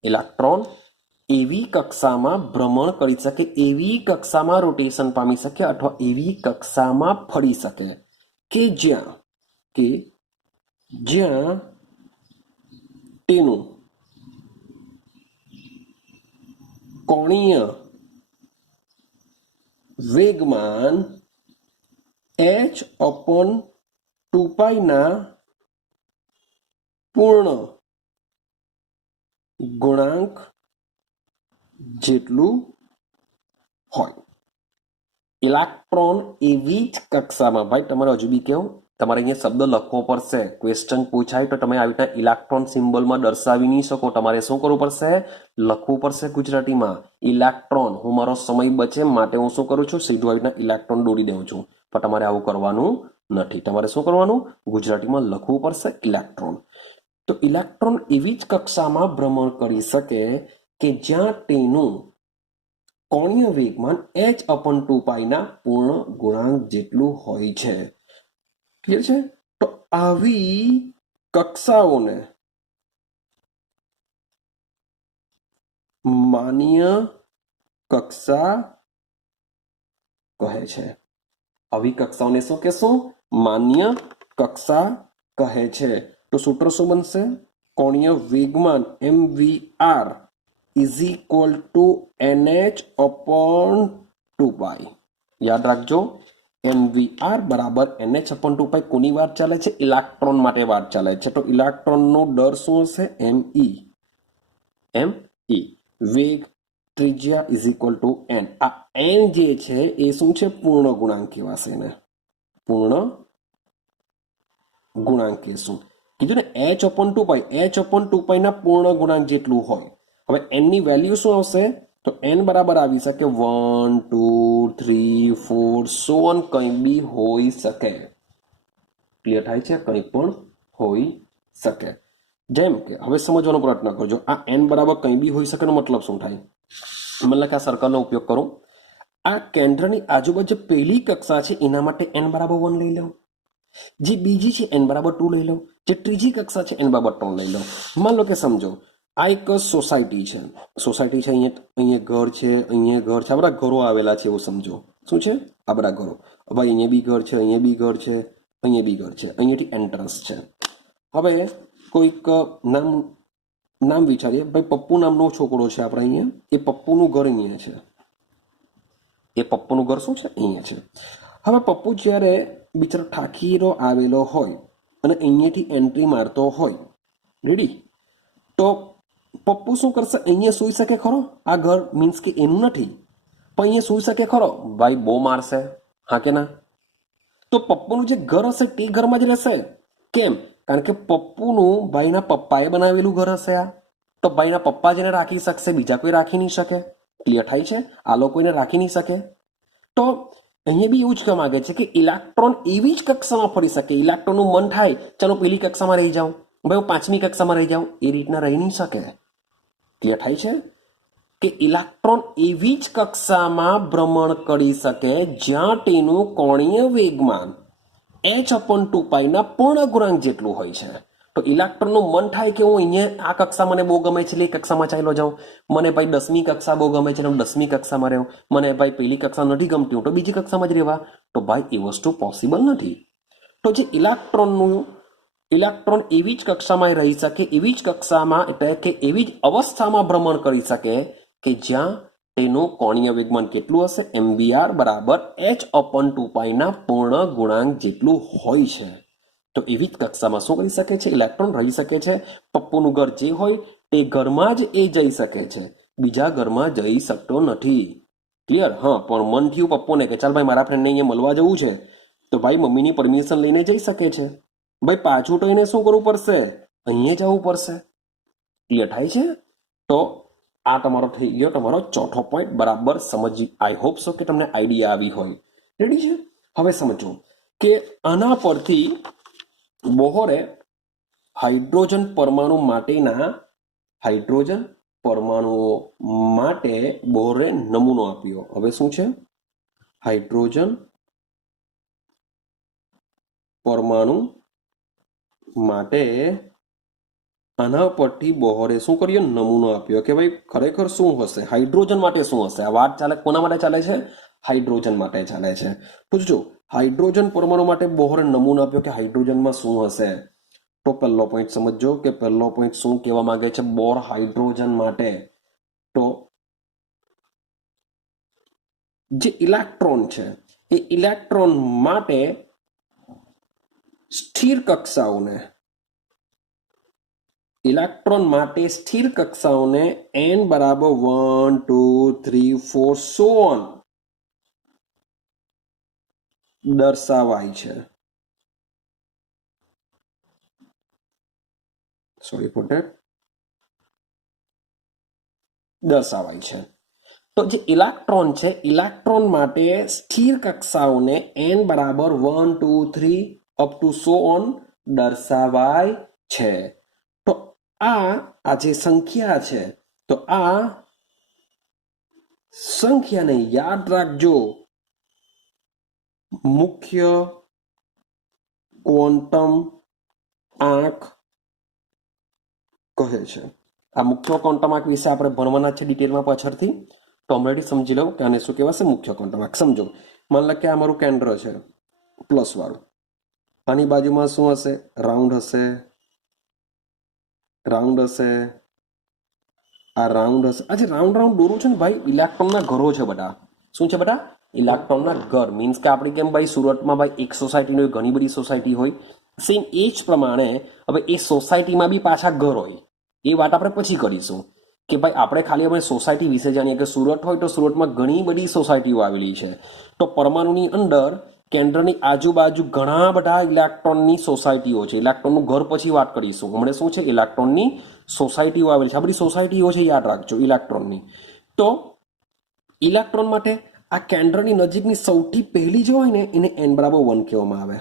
ઇલેક્ટ્રોન એવી કક્ષામાં ભ્રમણ કરી શકે, એવી કક્ષામાં રોટેશન પામી શકે અથવા એવી કક્ષામાં ફરી શકે કે જ્યાં તેનું કોણીય વેગમાન h/2π ના પૂર્ણ ગુણાંક જેટલું હોય. ઇલેક્ટ્રોન એવી જ કક્ષામાં, ભાઈ તમારે હજુ બી કેવું, તમારે અહીંયા શબ્દ લખવો પડશે. ક્વેશ્ચન પૂછાય તો તમે આવી રીતના ઇલેક્ટ્રોન સિમ્બોલમાં દર્શાવી નહીં શકો. તમારે શું કરવું પડશે? લખવું પડશે ગુજરાતીમાં. ઇલેક્ટ્રોન. હું મારો સમય બચે માટે હું શું કરું છું? સીધું આવી રીતના ઇલેક્ટ્રોન દોરી દઉં છું. પણ તમારે આવું કરવાનું નથી. તમારે શું કરવાનું? ગુજરાતીમાં લખવું પડશે ઇલેક્ટ્રોન. તો ઇલેક્ટ્રોન એવી જ કક્ષામાં ભ્રમણ કરી શકે કે જ્યાં તેનું કોણીય વેગમાન h/2π ના પૂર્ણ ગુણાંક જેટલું હોય છે. ક્લિયર છે? તો આવી કક્ષાઓને માન્ય કક્ષા કહે છે. આવી કક્ષાઓને શું કહેશું? માન્ય કક્ષા કહે છે. તો સૂત્ર શું બનશે? કોણીય વેગમાન mvr is equal two nh/2π. યાદ રાખજો, mvr બરાબર nh/2π કોની વાત ચાલે છે? ઇલેક્ટ્રોન માટે વાત ચાલે છે. તો ઇલેક્ટ્રોનનો દર શું હશે? me. વેગ ત્રિજ્યા ઇઝ ઇક્વલ ટુ n. આ n જે છે એ શું છે? પૂર્ણ ગુણાંક કહેવાશે એને. પૂર્ણ ગુણાંક કહેશું. કીધું ને h/2π. h/2π ના પૂર્ણ ગુણાંક જેટલું હોય. હવે n ની વેલ્યુ શું આવશે? તો n બરાબર આવી શકે 1 2 3 4 સો ઓન, કંઈ બી હોઈ શકે. ક્લિયર થાય છે? કંઈ પણ હોઈ શકે. જેમ કે હવે સમજવાનો પ્રયત્ન કરજો. આ n બરાબર કંઈ બી હોઈ શકે નો મતલબ શું થાય? મતલબ કે આ સર્કલનો ઉપયોગ કરું. આ કેન્દ્રની આજુબાજુ પહેલી કક્ષા છે એના માટે n બરાબર 1 લઈ લઉં. જે બીજી છે n બરાબર 2 લઈ લઉં. જે ત્રીજી કક્ષા છે n બરાબર 3 લઈ લઉં. માન લો કે સમજો આ એક સોસાયટી છે. સોસાયટી છે, અહીંયા ઘર છે, અહીંયા ઘર છે, આ બધા ઘરો આવેલા છે એવું સમજો. શું છે? આ બધા ઘરો. ભાઈ અહીંયા બી ઘર છે, અહીંયા બી ઘર છે, અહીંયા બી ઘર છે, અહીંયાથી એન્ટ્રન્સ છે. હવે કોઈક નામ વિચારીએ. ભાઈ પપ્પુ નામનો છોકરો છે આપણે અહીંયા. એ પપ્પુનું ઘર અહીંયા છે. એ પપ્પુનું ઘર શું છે? અહીંયા છે. હવે પપ્પુ જ્યારે બિચારો ઠાકીરો આવેલો હોય અને અહીંયાથી એન્ટ્રી મારતો હોય, રેડી, તો પપ્પુ શું કરશે? અહીંયા સૂઈ શકે ખરો? આ ઘર મીન્સ કે એનું નથી, પણ અહીંયા સૂઈ શકે ખરો? ભાઈ બહુ મારશે, હા કે ના? તો પપ્પુનું જે ઘર હશે તે ઘરમાં જ રહેશે. કેમ? કારણ કે પપ્પુનું ભાઈના પપ્પાએ બનાવેલું ઘર હશે આ. તો ભાઈના પપ્પા જેને રાખી શકશે, બીજા કોઈ રાખી નહીં શકે. ક્લિયર થાય છે? આ લોકો એને રાખી નહીં શકે. તો અહીંયા બી એવું જ કહેવા માંગે છે કે ઇલેક્ટ્રોન એવી જ કક્ષામાં ફરી શકે. ઇલેક્ટ્રોનનું મન થાય ચાલો પેલી કક્ષામાં રહી જાઉં, ભાઈ હું 5મી કક્ષામાં રહી જાઉં, એ રીતના રહી નહીં શકે. ક્લિયર થાય છે? કે ઇલેક્ટ્રોન એવી જ કક્ષામાં ભ્રમણ કરી શકે જ્યાં તેનું કોણીય વેગમાન h/2π ના પૂર્ણ ગુણાંક જેટલું હોય છે. તો ઇલેક્ટ્રોનનું મન થાય કે હું અહીંયા આ કક્ષા મને બહુ ગમે છે એટલે એ કક્ષામાં ચાલ્યો જાઉં. મને ભાઈ 10મી કક્ષા બહુ ગમે છે એટલે હું 10મી કક્ષામાં રહું. મને ભાઈ પહેલી કક્ષા નથી ગમતી હું તો બીજી કક્ષામાં જ રહેવા. તો ભાઈ એ વસ્તુ પોસિબલ નથી. તો જે ઇલેક્ટ્રોન એવી જ કક્ષામાં રહી શકે, એવી જ કક્ષામાં એટલે કે એવી જ અવસ્થામાં ભ્રમણ કરી શકે કે જ્યાં તેનું કોણીય વેગમાન કેટલું હશે? mvr બરાબર h/2π ના પૂર્ણ ગુણાંક જેટલું હોય છે. તો એવી જ કક્ષામાં શું કરી શકે છે? ઇલેક્ટ્રોન રહી શકે છે. પપ્પુનું ઘર જે હોય તે ઘરમાં જ એ જઈ શકે છે, બીજા ઘરમાં જઈ શકતો નથી. ક્લિયર? હા, પણ મન થયું પપ્પુને કે ચાલ ભાઈ મારા ફ્રેન્ડને અહીંયા મળવા જવું છે, તો ભાઈ મમ્મીની પરમિશન લઈને જઈ શકે છે. ભાઈ પાછું તો એને શું કરવું પડશે? અહીંયા જવું પડશે. ક્લિયર થાય છે? તો આ તમારો થઈ ગયો તમારો ચોથો પોઈન્ટ. બરાબર સમજી, આઈ હોપ સો કે તમને આઈડિયા આવી હોય. રેડી છે? હવે સમજો કે આના પરથી બોહરે હાઇડ્રોજન પરમાણુઓ માટે બોહરે નમૂનો આપ્યો. હવે શું છે? હાઇડ્રોજન પરમાણુ માટે આના પરથી બોહરે શું કર્યું? નમૂનો આપ્યો કે ભાઈ ખરેખર શું હશે? હાઇડ્રોજન માટે શું હશે? આ વાત ચાલે કોના માટે ચાલે છે? હાઇડ્રોજન માટે ચાલે છે. પૂછજો, હાઇડ્રોજન પરમાણુ માટે બોહરે નમૂનો આપ્યો કે હાઇડ્રોજનમાં શું હશે? તો પહેલો પોઈન્ટ સમજો કે પહેલો પોઈન્ટ શું કહેવા માંગે છે બોર હાઇડ્રોજન માટે? તો જે ઇલેક્ટ્રોન છે એ ઇલેક્ટ્રોન માટે સ્થિર કક્ષાઓને n બરાબર 1 2 3 4 સો ઓન દર્શાવાય છે. Sorry for that. દર્શાવાય છે. તો જે ઇલેક્ટ્રોન છે, ઇલેક્ટ્રોન માટે સ્થિર કક્ષાઓને n બરાબર 1 2 3 અપ ટુ સો ઓન દર્શાવાય છે. તો આ જે સંખ્યા છે, તો આ સંખ્યાને યાદ રાખજો, મુખ્ય ક્વોન્ટમ આંક કહે છે. આ મુખ્ય ક્વોન્ટમ આંક વિશે આપણે ભણવાના છે ડિટેલમાં પાછળથી. તો ઓલરેડી સમજી લઉં કે આને શું કહેવાશે, મુખ્ય ક્વોન્ટમ આંક. સમજો, માન લો કે આ મારું કેન્દ્ર છે પ્લસ વાળું. આની બાજુમાં શું હશે? રાઉન્ડ હશે, રાઉન્ડ હશે, આ રાઉન્ડ હશે. આ જે રાઉન્ડ રાઉન્ડ દોરું છે ને ભાઈ, ઇલેક્ટ્રોનના ઘરો છે બધા. શું છે બધા? ઇલેક્ટ્રોનના ઘર. મીન્સ કે આપણે કેમ ભાઈ સુરતમાં ભાઈ એક સોસાયટીની હોય, ઘણી બધી સોસાયટી હોય, સેમ એ જ પ્રમાણે હવે એ સોસાયટીમાં બી પાછા ઘર હોય. એ વાત આપણે પછી કરીશું કે ભાઈ આપણે ખાલી આપણે સોસાયટી વિશે જાણીએ કે સુરત હોય તો સુરતમાં ઘણી બધી સોસાયટીઓ આવેલી છે. તો પરમાણુની અંદર કેન્દ્રની આજુબાજુ ઘણા બધા ઇલેક્ટ્રોનની સોસાયટીઓ છે. ઇલેક્ટ્રોનનું ઘર પછી વાત કરીશું. હમણાં શું છે? ઇલેક્ટ્રોનની સોસાયટીઓ આવેલી છે. આ બધી સોસાયટીઓ છે, યાદ રાખજો, ઇલેક્ટ્રોનની. તો ઇલેક્ટ્રોન માટે આ કેન્દ્રની નજીકની સૌથી પહેલી જે હોય ને એને n બરાબર 1 કહેવામાં આવે.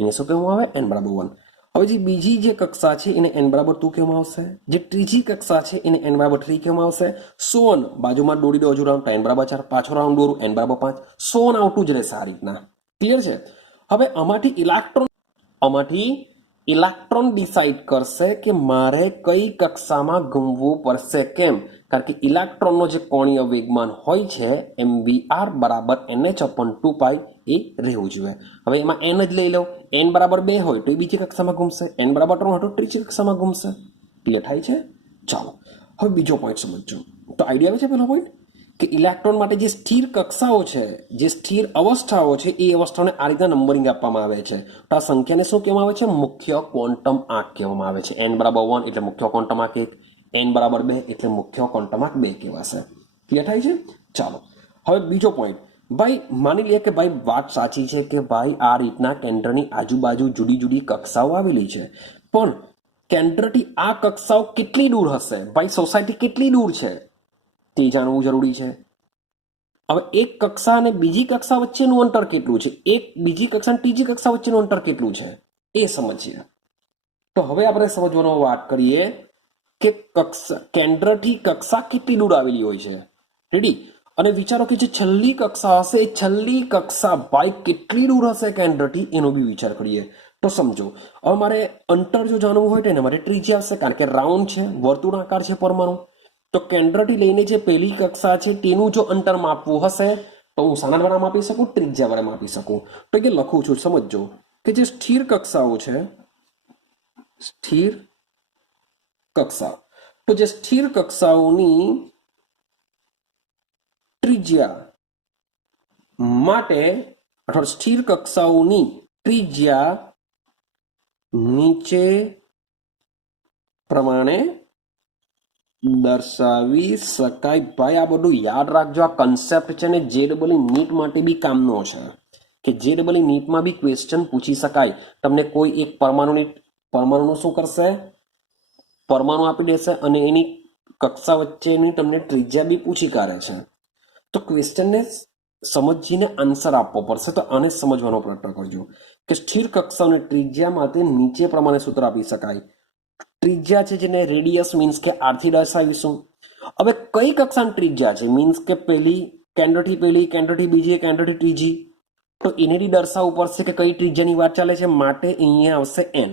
એને શું કહેવામાં આવે? n બરાબર 1. હવે જે બીજી જે કક્ષા છે એને n બરાબર 2 કહેવામાં આવશે. જે ત્રીજી કક્ષા છે એને n બરાબર 3 કહેવામાં આવશે. સોન બાજુમાં દોડી દો હજુ રાઉન્ડ, n બરાબર 4, પાછો રાઉન્ડ દોરું, n બરાબર 5, સોન આવતું જ રહેશે આ રીતના. ક્લિયર છે? હવે આમાંથી ઇલેક્ટ્રોન ડિસાઇડ કરશે કે મારે કઈ કક્ષામાં ઘૂમવું પડશે. કેમ? કારણ કે ઇલેક્ટ્રોનનો જે કોણીય વેગમાન હોય છે mvr બરાબર nh/2π એ રહેવું જોઈએ. હવે એમાં n જ લઈ લો. n બરાબર 2 હોય તો એ બીજી કક્ષામાં ઘૂમશે, n બરાબર 3 હોય તો ત્રીજી કક્ષામાં ઘૂમશે. ક્લિયર થાય છે? ચાલો હવે બીજો પોઈન્ટ સમજો. તો આઈડિયા આવે છે પહેલો પોઈન્ટ કે ઇલેક્ટ્રોન માટે જે સ્થિર કક્ષાઓ છે, જે સ્થિર અવસ્થાઓ છે, એ અવસ્થાઓને આ રીતના નંબરિંગ આપવામાં આવે છે. તો આ સંખ્યાને શું કહેવામાં આવે છે? મુખ્ય ક્વોન્ટમ આંક કહેવામાં આવે છે. n બરાબર 1 એટલે મુખ્ય ક્વોન્ટમ આંક 1, n બરાબર 2 એટલે મુખ્ય ક્વોન્ટમ આંક 2 કહેવાશે. ક્લિયર થાય છે? ચાલો હવે બીજો પોઈન્ટ. ભાઈ માની લઈએ કે ભાઈ વાત સાચી છે કે ભાઈ આ રીતના કેન્દ્રની આજુબાજુ જુદી જુદી કક્ષાઓ આવેલી છે, પણ કેન્દ્રથી આ કક્ષાઓ કેટલી દૂર હશે? ભાઈ સોસાયટી કેટલી દૂર છે તે જાણવું જરૂરી છે. હવે એક કક્ષા અને બીજી કક્ષા વચ્ચેનું અંતર કેટલું છે? એક બીજી કક્ષા અને ત્રીજી કક્ષા વચ્ચેનું અંતર કેટલું છે એ સમજીએ. તો હવે આપણે સમજવાનો વાત કરીએ કે કેન્દ્રથી કક્ષા કેટલી દૂર આવેલી હોય છે. રેડી? અને વિચારો કે જે છેલ્લી કક્ષા હશે એ છેલ્લી કક્ષા ભાઈ કેટલી દૂર હશે કેન્દ્રથી, એનો બી વિચાર કરીએ. તો સમજો, હવે મારે અંતર જો જાણવું હોય તો એને મારે ત્રિજ્યા આવશે, કારણ કે રાઉન્ડ છે, વર્તુળાકાર છે પરમાણુ. તો કેન્દ્રથી લઈને જે પહેલી કક્ષા છે તેનું જો અંતર માપવું હશે તો હું શાના દ્વારા માપી શકું? ત્રિજ્યા દ્વારા માપી શકું. તો કે લખું છું, સમજો કે જે સ્થિર કક્ષાઓ છે, સ્થિર કક્ષાઓ, તો જે સ્થિર કક્ષાઓની ત્રિજ્યા માટે અથવા સ્થિર કક્ષાઓની ત્રિજ્યા નીચે પ્રમાણે દર્શાવી શકાય. ભાઈ આ બધું યાદ રાખજો. આ કન્સેપ્ટ છે ને JEE નીટ માટે બી કામનો છે, કે JEE નીટમાં બી ક્વેશ્ચન પૂછી શકાય. તમને કોઈ એક પરમાણુનું શું કરશે? પરમાણુ આપી દેશે અને એની કક્ષા વચ્ચેની તમને ત્રિજ્યા બી પૂછી કાઢે છે. તો ક્વેશ્ચનને સમજીને આન્સર આપવો પડશે. તો આને સમજવાનો પ્રયત્ન કરજો કે સ્થિર કક્ષાઓની ત્રિજ્યા માટે નીચે પ્રમાણે સૂત્ર આપી શકાય. ત્રિજ્યા છે જેને રેડિયસ મીન્સ કે આરથી દર્શાવીશું. હવે કઈ કક્ષાની ત્રિજ્યા છે? મીન્સ કે પહેલી, કેન્દ્રથી બીજી, કેન્દ્રથી ત્રીજી. તો એનેથી દર્શાવવું પડશે કે કઈ ત્રિજ્યાની વાત ચાલે છે. માટે અહીંયા આવશે n.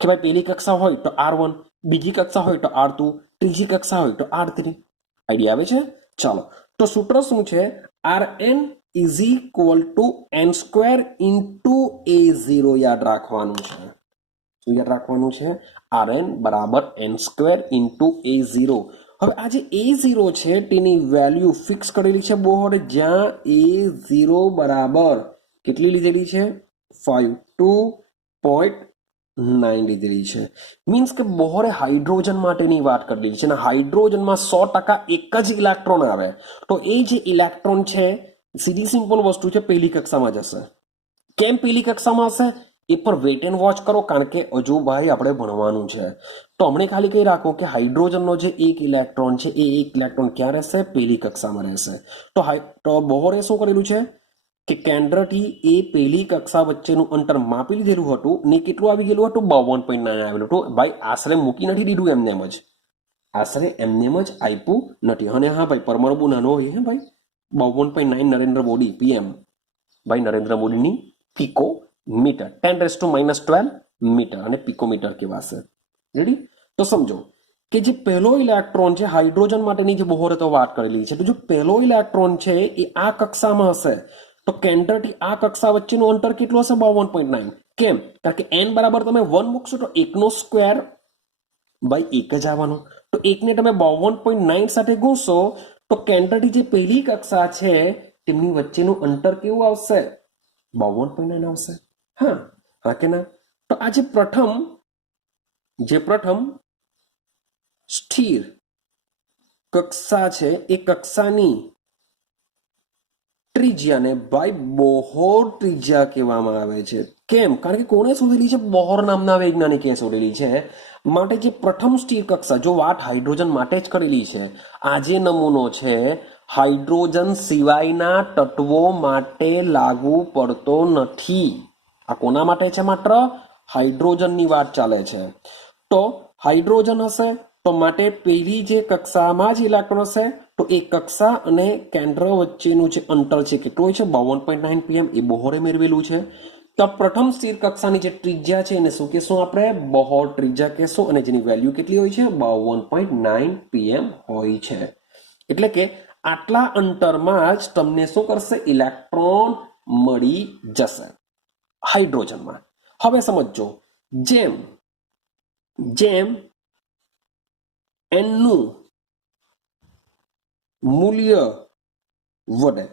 કે ભાઈ પહેલી કક્ષા હોય તો r1, બીજી કક્ષા હોય તો r2, ત્રીજી કક્ષા હોય તો r3. આઈડિયા આવે છે? ચાલો તો સૂત્ર શું છે? rn is equal two n² into a0 યાદ રાખવાનું છે. શું યાદ રાખવાનું છે? rn બરાબર n² ઇન્ટુ a0. હવે આ જે a0 છે તેની વેલ્યુ ફિક્સ કરેલી છે બોહરે, જ્યાં a0 બરાબર કેટલી લીધેલી છે? 52.9 લીધેલી છે. મીન્સ કે બોહરે હાઇડ્રોજન માટેની વાત કરેલી છે અને હાઇડ્રોજનમાં 100% એક જ ઇલેક્ટ્રોન આવે. તો એ જે ઇલેક્ટ્રોન છે સીધી સિમ્પલ વસ્તુ છે, પહેલી કક્ષામાં જશે. કેમ પહેલી કક્ષામાં હશે એ પર વેટ એન્ડ વોચ કરો, કારણ કે હજુ ભાઈ આપણે ભણવાનું છે. તો હમણે ખાલી કહી રાખો કે હાઇડ્રોજનનો જે એક ઇલેક્ટ્રોન છે એ એક ઇલેક્ટ્રોન ક્યાં રહેશે? પહેલી કક્ષામાં રહેશે. તો બોહરે શું કરેલું છે કે કેન્દ્રથી એ પહેલી કક્ષા વચ્ચેનું અંતર માપી લીધેલું હતું ને કેટલું આવી ગયેલું હતું? 52.9 આવેલું હતું. ભાઈ આશરે મૂકી નથી દીધું એમને એમ જ, આશરે એમને એમ જ આપ્યું નથી. અને હા ભાઈ, પરમાણુ બહુ નાનો હોય હે ભાઈ. 52.9 નરેન્દ્ર મોદી પીએમ, ભાઈ નરેન્દ્ર મોદીની પીકો મીટર, 10⁻12 મીટર અને પિકોમીટર કહેવાશે. રેડી? તો સમજો કે જે પહેલો ઇલેક્ટ્રોન છે હાઇડ્રોજન માટેની જે બોહરે તો વાત કરેલી છે, તો જો પહેલો ઇલેક્ટ્રોન છે એ આ કક્ષામાં હશે તો કેન્દ્રથી આ કક્ષા વચ્ચેનું અંતર કેટલું હશે? 52.9. કેમ? કારણ કે n બરાબર તમે 1 મૂકશો તો 1 નો સ્ક્વેર ભાઈ 1 જ આવવાનો. તો 1 ને તમે 52.9 સાથે ગુણશો તો કેન્દ્રથી જે પહેલી કક્ષા છે તેમની વચ્ચેનું અંતર કેવું આવશે? 52.9 આવશે. હા હા કે ના? તો આ જે પ્રથમ સ્થિર કક્ષા છે એ કક્ષાની ત્રિજ્યાને ભાઈ બોહર ત્રિજ્યા કહેવામાં આવે છે. કેમ? કારણ કે કોણે શોધેલી છે? બોહર નામના વૈજ્ઞાનિકે શોધેલી છે. માટે જે પ્રથમ સ્થિર કક્ષા, જો વાત હાઇડ્રોજન માટે જ કરેલી છે, આ જે નમૂનો છે હાઇડ્રોજન સિવાયના તત્વો માટે લાગુ પડતો નથી. આ કોના માટે છે? માત્ર હાઇડ્રોજનની વાત ચાલે છે. તો હાઇડ્રોજન હશે તો માટે પહેલી જે કક્ષામાં જ ઇલેક્ટ્રોન હશે તો એ કક્ષા અને કેન્દ્ર વચ્ચેનું જે અંતર છે કેટલું હોય છે? 52.9 pm. એ બોહરે મેળવેલું છે. તો પ્રથમ સ્થિર કક્ષાની જે ત્રિજ્યા છે એને શું કહેશું? આપણે બોહર ત્રિજ્યા કહેશું, અને જેની વેલ્યુ કેટલી હોય છે? 52.9 pm હોય છે. એટલે કે આટલા અંતરમાં જ તમને શું કરશે? ઇલેક્ટ્રોન મળી જશે હાઇડ્રોજનમાં. હવે સમજો, જેમ એનનું મૂલ્ય વધે,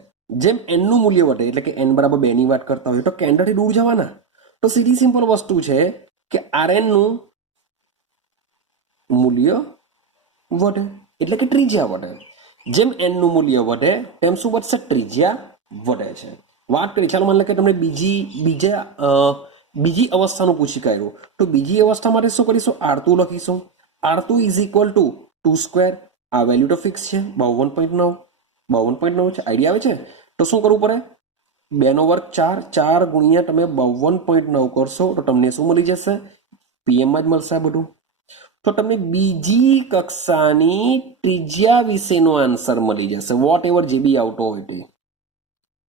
એટલે કે n બરાબર 2 ની વાત કરતા હોય તો કેન્દ્રથી દૂર જવાના. તો સીધી સિમ્પલ વસ્તુ છે કે Rn નું મૂલ્ય વધે એટલે કે ત્રિજ્યા વધે. જેમ n નું મૂલ્ય વધે તેમ શું વધશે? ત્રિજ્યા વધે છે. વાત કરી, ચાલો માની લો કે તમને બીજી અવસ્થાનું પૂછી કાઢ્યું, તો બીજી અવસ્થા માટે શું કરીશું? R2 લખીશું. R2 is equal two 2². આ વેલ્યુ તો ફિક્સ છે, 52.9 છે. આઈડિયા આવે છે? તો શું કરવું પડે? 2 નો વર્ગ 4 ગુણ્યા તમે 52.9 કરશો તો તમને શું મળી જશે? પીએમ માં જ મળશે આ બધું. તો તમને બીજી કક્ષાની ત્રિજ્યા વિશેનો આન્સર મળી જશે, વોટ એવર જે બી આવતો હોય તે.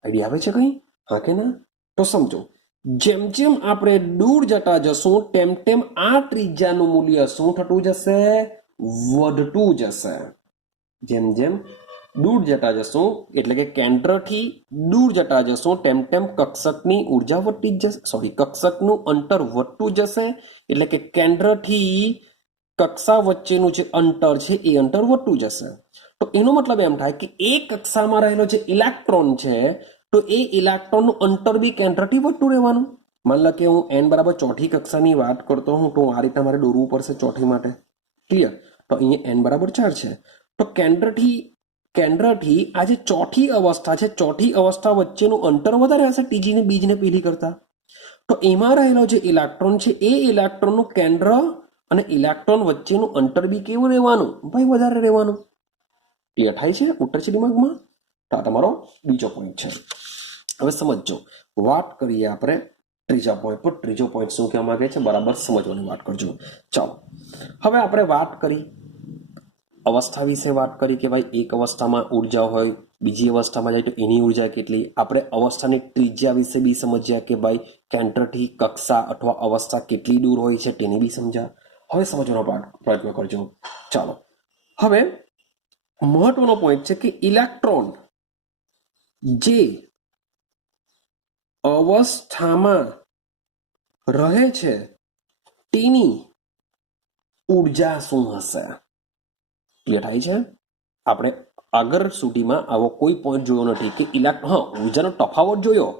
આઈડિયા આવે છે કઈ? હા કે ના? તો સમજો, જેમ જેમ આપણે દૂર જતા જશું તેમ તેમ આ ત્રિજ્યાનું મૂલ્ય શું થતું જશે? વધતું જશે. જેમ જેમ દૂર જતા જશું એટલે કે કેન્દ્રથી દૂર જતા જશું તેમ તેમ કક્ષકની ઉર્જા વધતી જ જશે, કક્ષકનું અંતર વધતું જશે. એટલે કે કેન્દ્રથી કક્ષા વચ્ચેનું જે અંતર છે એ અંતર વધતું જશે. તો એનો મતલબ એમ થાય કે એક કક્ષામાં રહેલો જે ઇલેક્ટ્રોન છે તો એ ઇલેક્ટ્રોનનું અંતર બી કેન્દ્રથી વધતું રહેવાનું. માન લો કે હું n બરાબર ચોથી કક્ષાની વાત કરતો હું, તો આ રીતે મારે દોરવું પડશે ચોથી માટે. ક્લિયર? તો અહીંયા n બરાબર 4 છે. તો કેન્દ્રથી આ જે ચોથી અવસ્થા છે, ચોથી અવસ્થા વચ્ચેનું અંતર વધારે હશે ત્રીજી ને બીજી ને પહેલી કરતા. તો એમાં રહેલો જે ઇલેક્ટ્રોન છે એ ઇલેક્ટ્રોનનું કેન્દ્ર અને ઇલેક્ટ્રોન વચ્ચેનું અંતર બી કેવું રહેવાનું? ભાઈ વધારે રહેવાનું. ક્લિયર થાય છે ઉત્તર છે દિમાગમાં? તો આ તમારો બીજો પોઈન્ટ છે. હવે સમજો, વાત કરીએ આપણે ત્રીજા પોઈન્ટ પર. ત્રીજો પોઈન્ટ શું કહેવા માંગે છે બરાબર સમજવાની વાત કરજો. ચાલો, હવે આપણે વાત કરી અવસ્થા વિશે, વાત કરી કે ભાઈ એક અવસ્થામાં ઉર્જા હોય, બીજી અવસ્થામાં જાય તો એની ઉર્જા કેટલી. આપણે અવસ્થાની ત્રિજ્યા વિશે બી સમજ્યા કે ભાઈ કેન્દ્રથી કક્ષા અથવા અવસ્થા કેટલી દૂર હોય છે તેની બી સમજ્યા. હવે સમજવાનો પ્રયત્ન કરજો. ચાલો, હવે મહત્વનો પોઈન્ટ છે કે ઇલેક્ટ્રોન જે અવસ્થામાં રહે છે તેની ઉર્જા શું હશે? ક્લિયર થાય છે? આપણે આગળ સુધીમાં આવો કોઈ પોઈન્ટ જોયો નથી કે ઉર્જાનો તફાવત જોયો.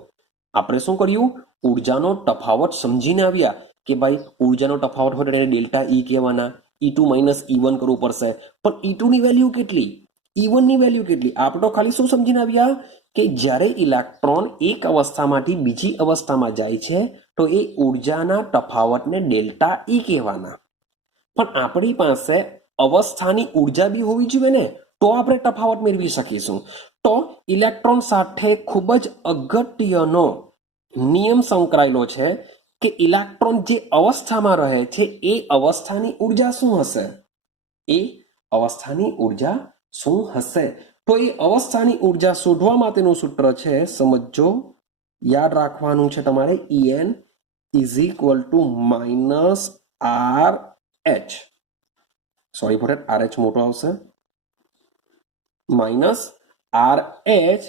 આપણે શું કર્યું? ઉર્જાનો તફાવત સમજીને આવ્યા કે ભાઈ ઉર્જાનો તફાવત હોય તો એને ડેલ્ટા ઈ કહેવાના, E2 - E1 કરવું પડશે. પણ E2 ની વેલ્યુ કેટલી? E1 ની વેલ્યુ કેટલી? આપણે તો ખાલી શું સમજીને આવ્યા કે જ્યારે ઇલેક્ટ્રોન એક અવસ્થામાંથી બીજી અવસ્થામાં જાય છે તો એ ઉર્જાના તફાવતને ડેલ્ટા ઈ કહેવાના. પણ આપણી પાસે અવસ્થાની ઉર્જા બી હોવી જોઈએ ને, તો આપણે તફાવત મેળવી શકીશું. તો ઇલેક્ટ્રોન સાથે ખૂબ જ અગત્યનો નિયમ સંકળાયેલો છે કે ઇલેક્ટ્રોન જે અવસ્થામાં રહે છે એ અવસ્થાની ઉર્જા શું હશે? એ અવસ્થાની ઉર્જા શું હશે? તો એ અવસ્થાની ઉર્જા શોધવા માટેનું સૂત્ર છે, સમજો, યાદ રાખવાનું છે તમારે. En is equal to minus R H, sorry for R H મોટો આવશે, minus R H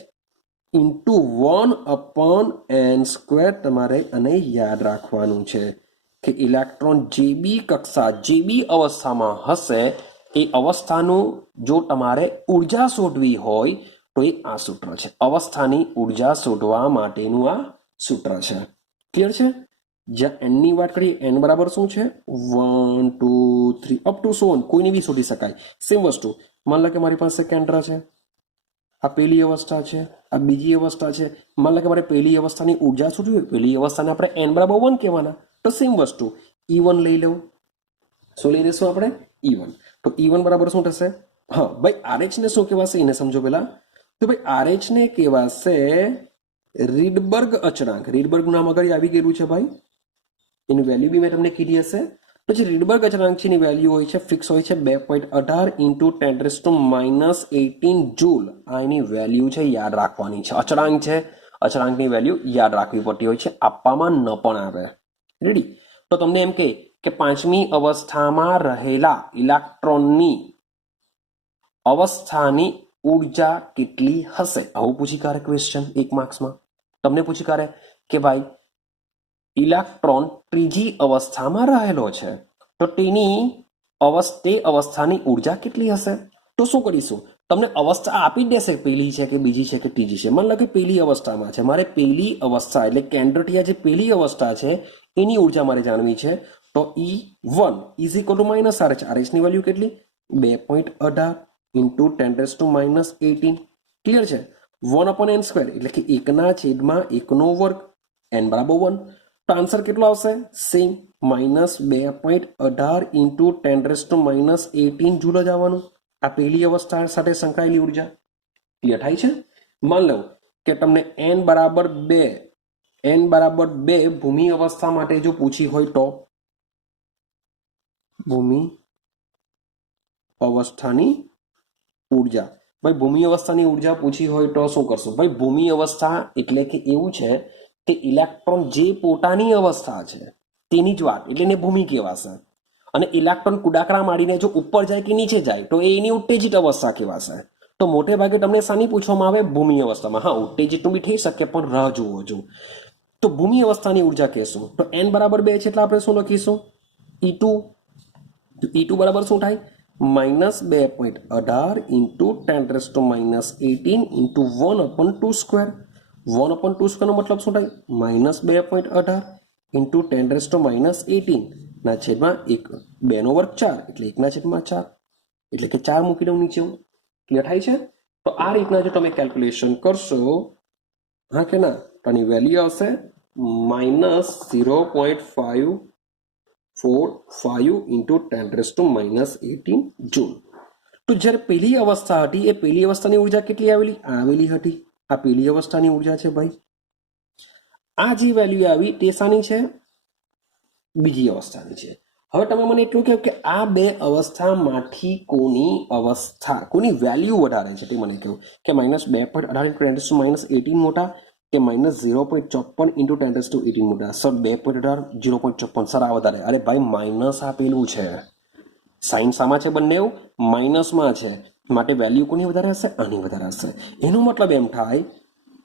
into 1/n². તમારે આને યાદ રાખવાનું છે કે ઇલેક્ટ્રોન જે બી કક્ષા, જે બી અવસ્થામાં હશે એ અવસ્થાનું જો તમારે ઉર્જા શોધવી હોય તો એ આ સૂત્ર છે. અવસ્થાની ઉર્જા શોધવા માટેનું આ સૂત્ર છે. ક્લિયર છે? જ્યાં n ની વાત કરીએ, n બરાબર શું છે? 1 2 3 અપ ટુ 100, કોઈને બી શોધી શકાય. સેમ વસ્તુ, માન લો કે મારી પાસે કેન્દ્ર છે, આ પહેલી અવસ્થા છે, આ બીજી અવસ્થા છે. માન લો કે મારે પહેલી અવસ્થાની ઉર્જા શોધવી હોય, પહેલી અવસ્થાને આપણે n બરાબર 1 કહેવાના. તો સેમ વસ્તુ E1 લઈ લેવું. શું લઈ લેશું આપણે? E1. તો E1 બરાબર શું થશે? હા ભાઈ, RH ને શું કહેવાશે એને સમજો પેલા. તો ભાઈ RH ને કહેવાશે રીડબર્ગ અચળાંક. રીડબર્ગ નામ આગળ આવી ગયેલું છે ભાઈ, એની વેલ્યુ બી મેં તમને કીધી હશે. તો જે રીડબર્ગ અચળાંક છે એની વેલ્યુ હોય છે, ફિક્સ હોય છે 2.18 ઇન્ટુ 10⁻⁻18 જૂલ. આ એની વેલ્યુ છે, યાદ રાખવાની છે. અચળાંક છે, અચળાંકની વેલ્યુ યાદ રાખવી પડતી હોય છે, આપવામાં ન પણ આવે. રેડી? તો તમને એમ કે પાંચમી અવસ્થામાં રહેલા ઇલેક્ટ્રોનની અવસ્થાની ઉર્જા કેટલી હશે? આવું પૂછી કાઢે ક્વેશ્ચન 1 માર્ક્સમાં. તમને પૂછી કાઢે કે ભાઈ ઇલેક્ટ્રોન ત્રીજી અવસ્થામાં રહેલો છે તો તેની તે અવસ્થાની ઉર્જા કેટલી હશે? તો શું કરીશું? તમને અવસ્થા આપી જ દેશે, પહેલી છે કે બીજી છે કે ત્રીજી છે. માન લો કે પહેલી અવસ્થામાં છે, મારે પહેલી અવસ્થા એટલે કેન્દ્રથી આ જે પહેલી અવસ્થા છે એની ઉર્જા મારે જાણવી છે. તો E1 is equal to minus RH. RH ની વેલ્યુ કેટલી? 2.18 ઇન્ટુ 10⁻18. ક્લિયર છે? 1/n², એટલે કે 1/1 n બરાબર 1. તો આન્સર કેટલો આવશે? સેમ, માઇનસ 2.18 ઇન્ટુ 10⁻18 જૂલ જ આવવાનું. આ પહેલી અવસ્થા સાથે સંકળાયેલી ઉર્જા. ક્લિયર થાય છે? માન લો કે તમને n બરાબર 2 ભૂમિ અવસ્થા માટે જો પૂછી હોય તો ભૂમિ અવસ્થાની ઉર્જા. ભાઈ ભૂમિ અવસ્થાની ઉર્જા પૂછી હોય તો શું કરશું? ભાઈ ભૂમિ અવસ્થા એટલે કે એવું છે કે ઇલેક્ટ્રોન જે પોતાની અવસ્થા છે તેની જ વાત, એટલે એને ભૂમિ કહેવાશે. અને ઇલેક્ટ્રોન કુડાકરા મારીને જો ઉપર જાય કે નીચે જાય તો એની ઉત્તેજિત અવસ્થા કહેવાશે. તો મોટે ભાગે તમને શાની પૂછવામાં આવે? ભૂમિ અવસ્થામાં. હા, ઉત્તેજિતનું બી થઈ શકે પણ રાહ જુઓ જો. તો ભૂમિ અવસ્થાની ઉર્જા કહેશું. તો n બરાબર 2 છે એટલે આપણે શું લખીશું? E2. E2 બરાબર શું થાય? Minus 2.18 into 10⁻18 into 1/2². 1/2² નો મતલબ શું થાય? માઇનસ 2.18 ઇન્ટુ 10⁻18 ના છેદમાં 2 નો વર્ગ 4, એટલે 1/4, એટલે કે 4 મૂકી દઉં નીચે. ક્લિયર થાય છે? તો આ રીતના જો તમે કેલ્ક્યુલેશન કરશો, હા કે ના, તો આની વેલ્યુ આવશે માઇનસ 0.545 ઇન્ટુ 10⁻18 જૂલ. તો જ્યારે પહેલી અવસ્થા હતી એ પહેલી અવસ્થાની ઉર્જા કેટલી આવેલી હતી? આ પહેલી અવસ્થાની ઉર્જા છે ભાઈ. આ જે વેલ્યુ આવી તે શાની છે? બીજી અવસ્થાની છે. હવે તમે મને એટલું કહો કે આ બે અવસ્થામાંથી કોની વેલ્યુ વધારે છે તે મને કહો. કે માઇનસ 2.18 ઇન્ટુ 10⁻18 મોટા કે માઇનસ 0.54 ઇન્ટુ 10⁻18 મોટા? સર 2.18 0.54, સર આ વધારે. અરે ભાઈ માઇનસ આપેલું છે, સાઇન શામાં છે? બંને માઇનસમાં છે, માટે વેલ્યુ કોની વધારે હશે? આની વધારે હશે. એનો મતલબ એમ થાય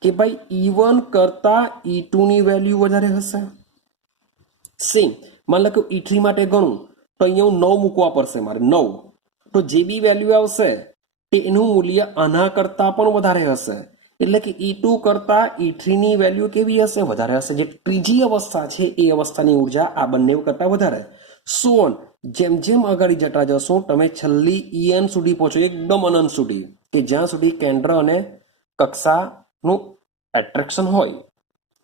કે ભાઈ E1 કરતા E2 ની વેલ્યુ વધારે હશે. સેમ, માન લો કે E3 માટે ગણું તો અહીંયા હું 9 મૂકવા પડશે મારે, 9. તો જે બી વેલ્યુ આવશે તે એનું મૂલ્ય આના કરતા પણ વધારે હશે. એટલે કે E2 કરતા E3 ની વેલ્યુ કેવી હશે? વધારે હશે. જે ત્રીજી અવસ્થા છે એ અવસ્થાની ઉર્જા આ બંને કરતા વધારે. જેમ જેમ આગળ જતા જશો તમે છેલ્લી En સુધી પહોંચો, એકદમ અનંત સુધી. કે જ્યાં સુધી કેન્દ્ર અને કક્ષાનું એટ્રેક્શન હોય,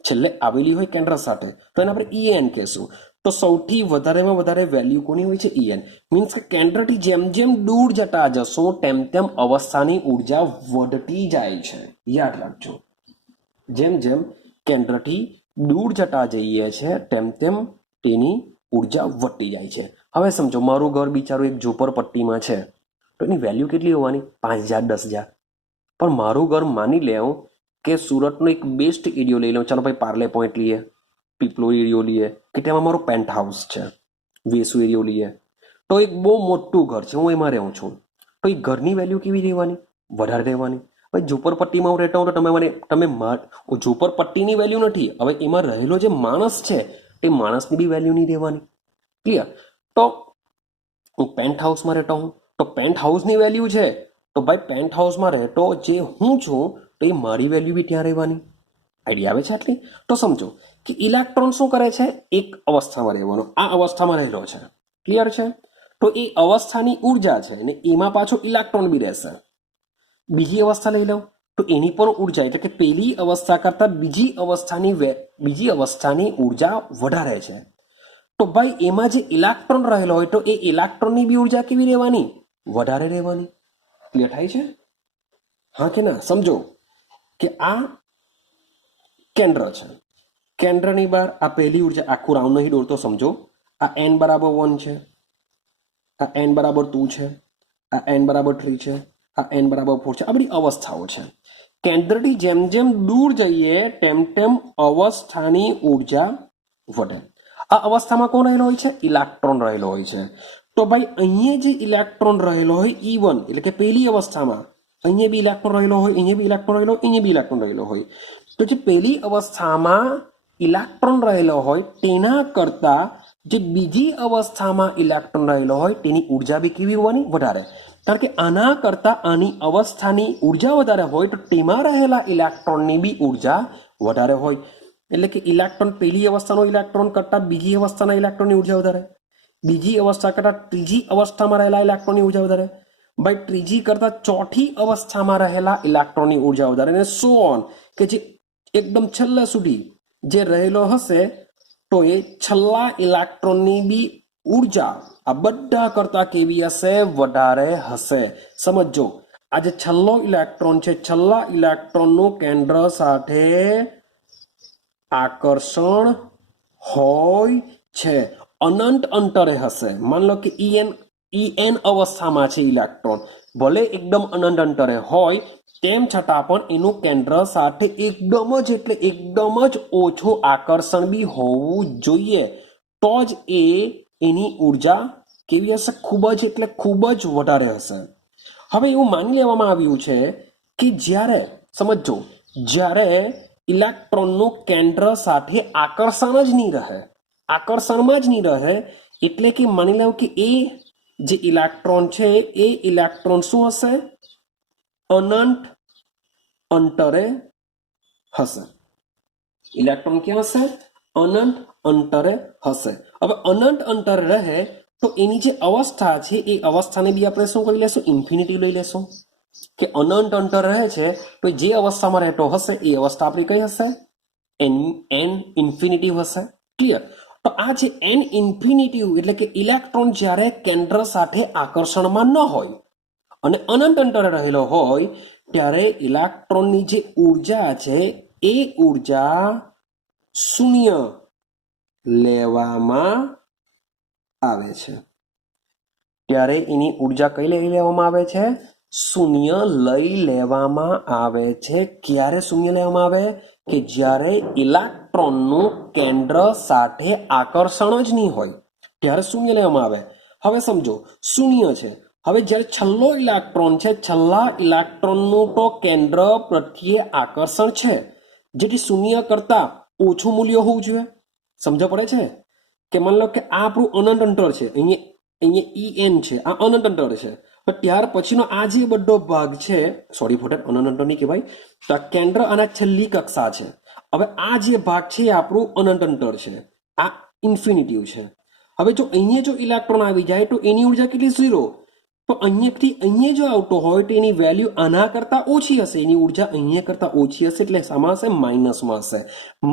છેલ્લે આવેલી હોય કેન્દ્ર સાથે, તો એને આપણે ઈએન કહેશું. તો સૌથી વધારેમાં વધારે વેલ્યુ કોની હોય છે? ઈએન. મીન્સ કે કેન્દ્રથી જેમ જેમ દૂર જતા જશો તેમ તેમ અવસ્થાની ઉર્જા વધતી જાય છે. યાદ રાખજો, જેમ જેમ કેન્દ્રથી દૂર જતા જઈએ છે તેમ તેમ તેની ઉર્જા વધતી જાય છે. હવે સમજો, મારું ઘર બિચારું એક ઝૂંપડપટ્ટીમાં છે, તો એની વેલ્યુ કેટલી હોવાની? 5,000 10,000. પણ મારું ઘર માની લેવું કે સુરતનો એક બેસ્ટ એરિયો લઈ લઉં, ચાલો ભાઈ પાર્લે પોઈન્ટ લઈએ, પીપલો એરિયો લઈએ, કે તેમાં મારો પેન્ટ હાઉસ છે, વેસુ એરિયો લઈએ, તો એક બહુ મોટું ઘર છે, હું એમાં રહું છું. તો એ ઘરની વેલ્યુ કેવી રહેવાની? વધારે રહેવાની. ભાઈ ઝૂંપડપટ્ટીમાં હું રહેતો હોઉં તો તમે ઝૂંપડપટ્ટીની વેલ્યુ નથી, હવે એમાં રહેલો જે માણસ છે તે માણસની બી વેલ્યુ નહીં રહેવાની. ક્લિયર? તો હું પેન્ટ હાઉસમાં રહેતો હું, તો પેન્ટ હાઉસની વેલ્યુ છે, તો ભાઈ પેન્ટ હાઉસમાં રહેતો જે હું છું તો એ મારી વેલ્યુ બી ત્યાં રહેવાની. આઈડિયા આવે છે આટલી? તો સમજો કે ઇલેક્ટ્રોન શું કરે છે? એક અવસ્થામાં રહેવાનો, આ અવસ્થામાં રહેલો છે. ક્લિયર છે? તો એ અવસ્થાની ઉર્જા છે અને એમાં પાછો ઇલેક્ટ્રોન બી રહેશે. બીજી અવસ્થા લઈ લઉં તો એની પણ ઉર્જા, એટલે કે પહેલી અવસ્થા કરતા બીજી અવસ્થાની ઉર્જા વધારે છે. તો ભાઈ એમાં જે ઇલેક્ટ્રોન રહેલો હોય તો એ ઇલેક્ટ્રોનની બી ઉર્જા કેવી રહેવાની? વધારે રહેવાની. ક્લિયર થાય છે? હા કે ના? સમજો કે આ કેન્દ્ર છે, કેન્દ્રની બહાર આ પહેલી ઉર્જા, આખું રાઉન્ડ નહીં દોરતો, સમજો આ n બરાબર 1 છે, આ n બરાબર 2 છે, આ n બરાબર 3 છે, આ n બરાબર 4 છે. આ બધી અવસ્થાઓ છે. કેન્દ્રથી જેમ જેમ દૂર જઈએ તેમ તેમ અવસ્થાની ઉર્જા વધે. આ અવસ્થામાં કોણ રહેલો હોય છે? ઇલેક્ટ્રોન રહેલો હોય છે. તો ભાઈ અહીંયા જે ઇલેક્ટ્રોન રહેલો હોય E1, એટલે કે પહેલી અવસ્થામાં, અહીંયા બી ઇલેક્ટ્રોન રહેલો હોય, અહીંયા બી ઇલેક્ટ્રોન રહેલો, અહીંયા બી ઇલેક્ટ્રોન રહેલો હોય. તો જે પહેલી અવસ્થામાં ઇલેક્ટ્રોન રહેલો હોય તેના કરતા જે બીજી અવસ્થામાં ઇલેક્ટ્રોન રહેલો હોય તેની ઉર્જા બી કેવી હોવાની? વધારે. કારણ કે આના કરતા આની અવસ્થાની ઉર્જા વધારે હોય તો તેમાં રહેલા ઇલેક્ટ્રોનની બી ઉર્જા વધારે હોય. એટલે કે ઇલેક્ટ્રોન પહેલી અવસ્થાનો ઇલેક્ટ્રોન કરતા બીજી અવસ્થાના ઇલેક્ટ્રોનની ઉર્જા વધારે, બીજી અવસ્થા કરતા ત્રીજી અવસ્થામાં રહેલા ઇલેક્ટ્રોનની ઉર્જા વધારે, ભાઈ ત્રીજી કરતા ચોથી અવસ્થામાં રહેલા ઇલેક્ટ્રોનની ઉર્જા વધારે, અને સો ઓન, કે જે એકદમ છેલ્લે સુધી જે રહેલો હશે તો એ છેલ્લા ઇલેક્ટ્રોનની બી ઉર્જા આ બધા કરતા કેવી હશે? વધારે હશે. સમજો, આ જે છેલ્લો ઇલેક્ટ્રોન છે, છેલ્લા ઇલેક્ટ્રોનનું કેન્દ્ર સાથે આકર્ષણ હોય છે, અનંત અંતરે હશે. માન લો કે En અવસ્થામાં છે ઇલેક્ટ્રોન, ભલે એકદમ અનંત અંતરે હોય તેમ છતાં પણ એનું કેન્દ્ર સાથે એકદમ જ ઓછું આકર્ષણ બી હોવું જોઈએ, તો જ એની ઉર્જા કેવી હશે? ખૂબ જ વધારે હશે. હવે એવું માની લેવામાં આવ્યું છે કે જ્યારે ઇલેક્ટ્રોનનું કેન્દ્ર સાથે આકર્ષણમાં જ નહીં રહે, એટલે કે માની લો કે એ જે ઇલેક્ટ્રોન છે એ ઇલેક્ટ્રોન શું હશે? અનંત અંતરે હશે. ઇલેક્ટ્રોન ક્યાં હશે? અનંત અંતરે હશે. હવે અનંત અંતરે રહે તો એની જે અવસ્થા છે એ અવસ્થાને બી આપણે શું કરી લેશું? ઇન્ફિનિટી લઈ લેશું. કે અનંત અંતર રહે છે તો જે અવસ્થામાં રહેતો હશે એ અવસ્થા આપણી કઈ હશે? n ઇન્ફિનિટી હશે. ક્લિયર? તો આ જે n ઇન્ફિનિટી એટલે કે ઇલેક્ટ્રોન જ્યારે કેન્દ્ર સાથે આકર્ષણમાં ન હોય અને અનંત અંતરે રહેલો હોય ત્યારે ઇલેક્ટ્રોનની જે ઉર્જા છે એ ઉર્જા શૂન્ય લેવામાં આવે છે. ત્યારે એની ઉર્જા કઈ લઈ લેવામાં આવે છે? શૂન્ય લઈ લેવામાં આવે છે. ક્યારે શૂન્ય લેવામાં આવે? કે જ્યારે ઇલેક્ટ્રોનનું કેન્દ્ર સાથે આકર્ષણ જ નહીં હોય ત્યારે શૂન્ય લેવામાં આવે. હવે સમજો, શૂન્ય છે. હવે જ્યારે છેલ્લો ઇલેક્ટ્રોન છે, છેલ્લા ઇલેક્ટ્રોનનું તો કેન્દ્ર પ્રત્યે આકર્ષણ છે, જેથી શૂન્ય કરતા ઓછું મૂલ્ય હોવું જોઈએ. સમજ પડે છે? કે માની લો કે આ આપણું અનંત અંતર છે, અહીંયા En છે, આ અનંત અંતર છે. ત્યાર પછીનો આ જે બધો ભાગ છે, સોરી ફોર ધેટ, અનંત અંતર નહીં કહેવાય, તો આ કેન્દ્ર અને છેલ્લી કક્ષા છે. હવે આ જે ભાગ છે એ આપણું અનંત અંતર છે, આ ઇન્ફિનિટિવ છે. હવે જો અહીંયા જો ઇલેક્ટ્રોન આવી જાય તો એની ઉર્જા કેટલી? 0. તો અહીંયાથી અહીંયા જો આવતો હોય તો એની વેલ્યુ આના કરતાં ઓછી હશે, એની ઉર્જા અહીંયા કરતાં ઓછી હશે, એટલે શામાં હશે? માઇનસમાં હશે.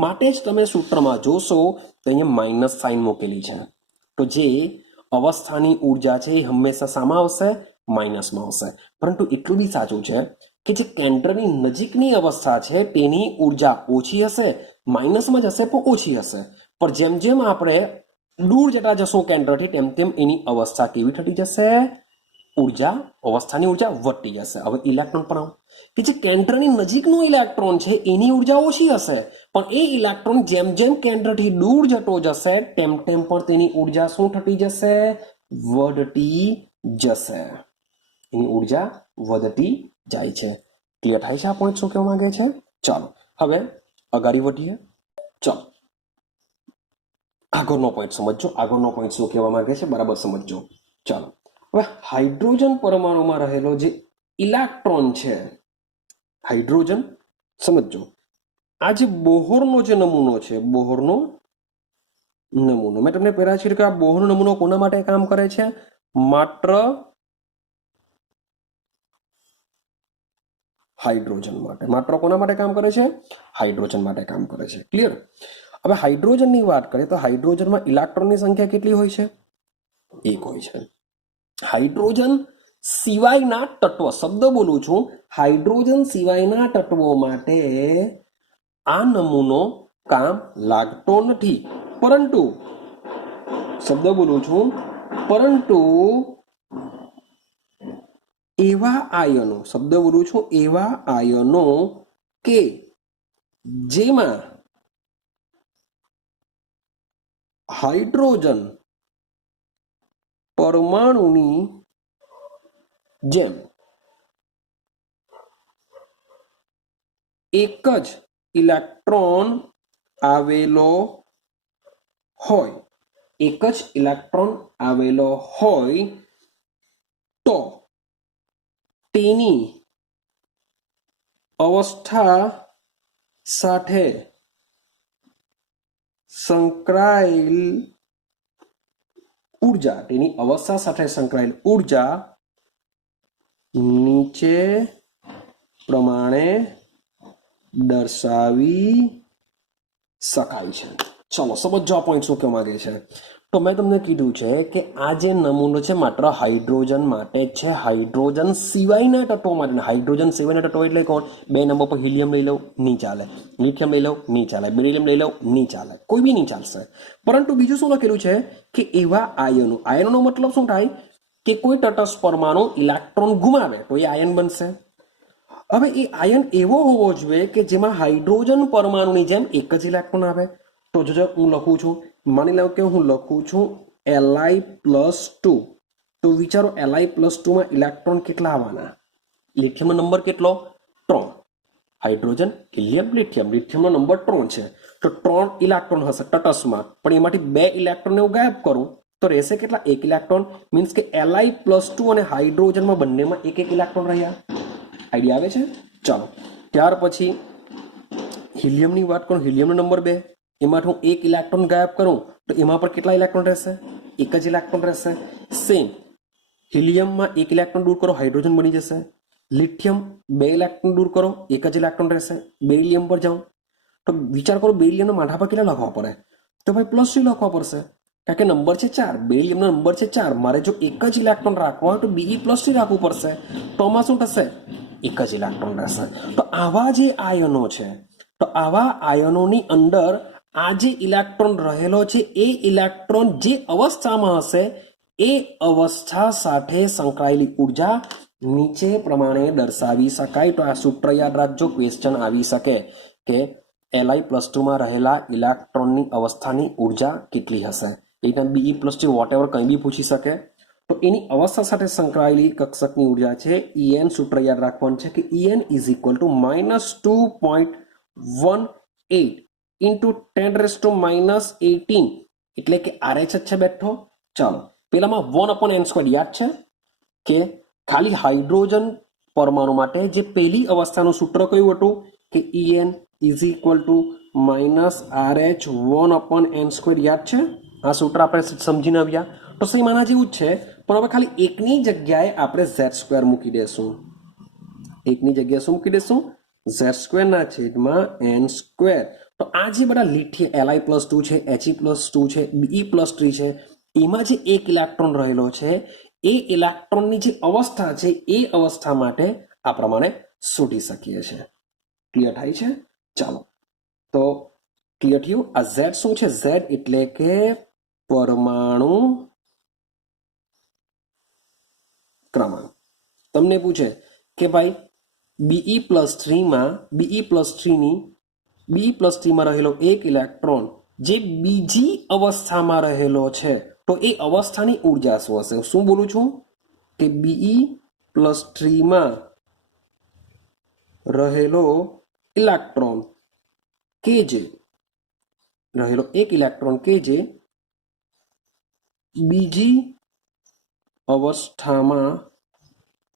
માટે જ તમે સૂત્રમાં જોશો તો અહીંયા માઇનસ સાઇન મૂકેલી છે. તો જે અવસ્થાની ઉર્જા છે એ હંમેશા શામાં આવશે? માઇનસમાં આવશે. પરંતુ એટલું બી સાચું છે કે જે કેન્દ્રની નજીકની અવસ્થા છે તેની ઉર્જા ઓછી હશે, માઇનસમાં જ હશે પણ ઓછી હશે. પણ જેમ જેમ આપણે દૂર જતા જશું કેન્દ્રથી તેમ તેમ એની અવસ્થા કેવી થતી જશે? અવસ્થાની ઉર્જા વધતી જશે. હવે ઇલેક્ટ્રોન પણ આવો કે જે કેન્દ્રની નજીકનો ઇલેક્ટ્રોન છે એની ઉર્જા ઓછી હશે, પણ એ ઇલેક્ટ્રોન જેમ જેમ કેન્દ્રથી દૂર જતો જશે તેમ તેમ પણ તેની ઉર્જા શું થતી જશે? વધતી જશે. એની ઉર્જા વધતી જાય છે. ક્લિયર થાય છે આ પોઈન્ટ શું કહેવા માંગે છે? ચાલો હવે આગળ વધીએ. ચાલો આગળનો પોઈન્ટ સમજો. આગળનો પોઈન્ટ શું કહેવા માંગે છે બરાબર સમજો. ચાલો હવે હાઇડ્રોજન પરમાણુમાં રહેલો જે ઇલેક્ટ્રોન છે, હાઇડ્રોજન સમજો. આ જે બોહરનો જે નમૂનો છે, બોહરનો નમૂનો મેં તમને પહેલા છે કે આ બોહરનો નમૂનો કોના માટે કામ કરે છે? માત્ર હાઇડ્રોજન માટે. માત્ર કોના માટે કામ કરે છે? હાઇડ્રોજન માટે કામ કરે છે. ક્લિયર? હવે હાઇડ્રોજનની વાત કરીએ તો હાઇડ્રોજનમાં ઇલેક્ટ્રોનની સંખ્યા કેટલી હોય છે? 1 હોય છે. હાઇડ્રોજન સિવાયના તત્વ, શબ્દ બોલું છું, હાઇડ્રોજન સિવાયના તત્વો માટે આ નમૂનો કામ લાગતો નથી. પરંતુ શબ્દ બોલું છું, પરંતુ એવા આયનો, શબ્દ બોલું છું, એવા આયનો કે જેમાં હાઇડ્રોજન પરમાણુની જેમ એક જ ઇલેક્ટ્રોન આવેલો હોય, એક જ ઇલેક્ટ્રોન આવેલો હોય તો તેની અવસ્થા સાથે સંકળાયેલ ઉર્જા, તેની અવસ્થા સાથે સંકળાયેલ ઉર્જા નીચે પ્રમાણે દર્શાવી શકાય છે. ચલો સમજો આ પોઈન્ટ શું કહેવા માંગે છે. તો મેં તમને કીધું છે કે આ જે નમૂનો છે માત્ર હાઇડ્રોજન માટે જ છે, હાઇડ્રોજન સિવાયના તત્વો માટે. હાઇડ્રોજન સિવાયના તત્વો એટલે કોણ? 2 નંબર પર હિલિયમ લઈ લઉં, નહીં ચાલે. લિથિયમ લઈ લઉં, નહીં ચાલે. બેરિલિયમ લઈ લઉં, નહીં ચાલે. કોઈ બી નહીં ચાલશે. પરંતુ બીજું શું લખેલું છે કે એવા આયનો. આયનોનો મતલબ શું થાય? કે કોઈ તટસ્થ પરમાણુ ઇલેક્ટ્રોન ગુમાવે તો એ આયન બનશે. હવે એ આયન એવો હોવો જોઈએ કે જેમાં હાઇડ્રોજન પરમાણુની જેમ એક જ ઇલેક્ટ્રોન આવે. તો જો હું લખું છું, માની લો કે હું લખું છું Li+2, તો વિચારો Li+2 માં ઇલેક્ટ્રોન કેટલા આવવાના? લિથિયમનો નંબર કેટલો? 3. Hydrogen, helium, lithium. લિથિયમનો નંબર 3 છે, તો 3 ઇલેક્ટ્રોન હશે તટસ્થમાં. પણ એમાંથી 2 ઇલેક્ટ્રોન હું ગાયબ કરું તો રહેશે કેટલા? 1 ઇલેક્ટ્રોન. મીન્સ કે Li+2 અને હાઇડ્રોજનમાં બંનેમાં એક ઇલેક્ટ્રોન રહ્યા. આઈડિયા આવે છે? ચાલો ત્યાર પછી હિલિયમની વાત કરું. હિલિયમનો નંબર 2, એમાંથી હું 1 ઇલેક્ટ્રોન ગાયબ કરું તો એમાં પર કેટલા ઇલેક્ટ્રોન રહેશે? 1 જ ઇલેક્ટ્રોન રહેશે. સેમ હિલિયમમાં 1 ઇલેક્ટ્રોન દૂર કરો, હાઇડ્રોજન બની જશે. લિથિયમ 2 ઇલેક્ટ્રોન દૂર કરો, 1 જ ઇલેક્ટ્રોન રહેશે. બેરિલિયમ પર જાઉં તો વિચાર કરો, બેરિલિયમના માથા પર કેટલા લખવા પડે? તો ભાઈ +3 લખવા પડશે, કારણ કે નંબર છે 4. બેરિલિયમનો નંબર છે 4. મારે જો 1 જ ઇલેક્ટ્રોન રાખવા હોય તો Be+3 રાખવું પડશે. તો આમાં શું થશે? 1 જ ઇલેક્ટ્રોન રહેશે. તો આવા જે આયનો છે, તો આવા આયનોની અંદર આ જે ઇલેક્ટ્રોન રહેલો છે એ ઇલેક્ટ્રોન જે અવસ્થામાં હશે એ અવસ્થા સાથે સંકળાયેલી ઉર્જા નીચે પ્રમાણે દર્શાવી શકાય. તો આ સૂત્ર યાદ રાખજો, ક્વેશ્ચન આવી શકે કે Li+2 માં રહેલા ઇલેક્ટ્રોનની અવસ્થાની ઉર્જા કેટલી હશે. એટલે Be+3 વોટેવર કંઈ બી પૂછી શકે. તો એની અવસ્થા સાથે સંકળાયેલી કક્ષકની ઉર્જા છે En. સૂત્ર યાદ રાખવાનું છે કે En = -2.18 into 10⁻⁻18, એટલે કે RH જ છે બેઠો. ચાલો પેલામાં 1/n² યાદ છે કે ખાલી હાઇડ્રોજન પરમાણુ માટે જે પહેલી અવસ્થાનું સૂત્ર કયું હતું કે En = -RH 1/n². યાદ છે? આ સૂત્ર આપણે સમજીને આવ્યા. તો સેમ આના જેવું જ છે. પણ હવે ખાલી એકની જગ્યાએ આપણે ઝેડ સ્ક્વેર મૂકી દેશું. એકની જગ્યાએ શું મૂકી દેશું? ઝેડ સ્ક્વેરના છેદમાં એન સ્ક્વેર. તો આ જે બધા લિથિયમ Li+2 છે, He+2 છે, Be+3 છે, એમાં જે એક ઇલેક્ટ્રોન રહેલો છે એ ઇલેક્ટ્રોનની જે અવસ્થા છે એ અવસ્થા માટે આ પ્રમાણે શોધી શકીએ છીએ. ક્લિયર થાય છે? ચાલો, તો ક્લિયર થયું. આ ઝેડ શું છે? ઝેડ એટલે કે પરમાણુ ક્રમાંક. તમને પૂછે કે ભાઈ Be+3માં રહેલો એક ઇલેક્ટ્રોન જે બીજી અવસ્થામાં રહેલો છે તો એ અવસ્થાની ઉર્જા શું હશે? શું બોલું છું કે Be+3માં રહેલો ઇલેક્ટ્રોન કે જે રહેલો એક ઇલેક્ટ્રોન કે જે બીજી અવસ્થામાં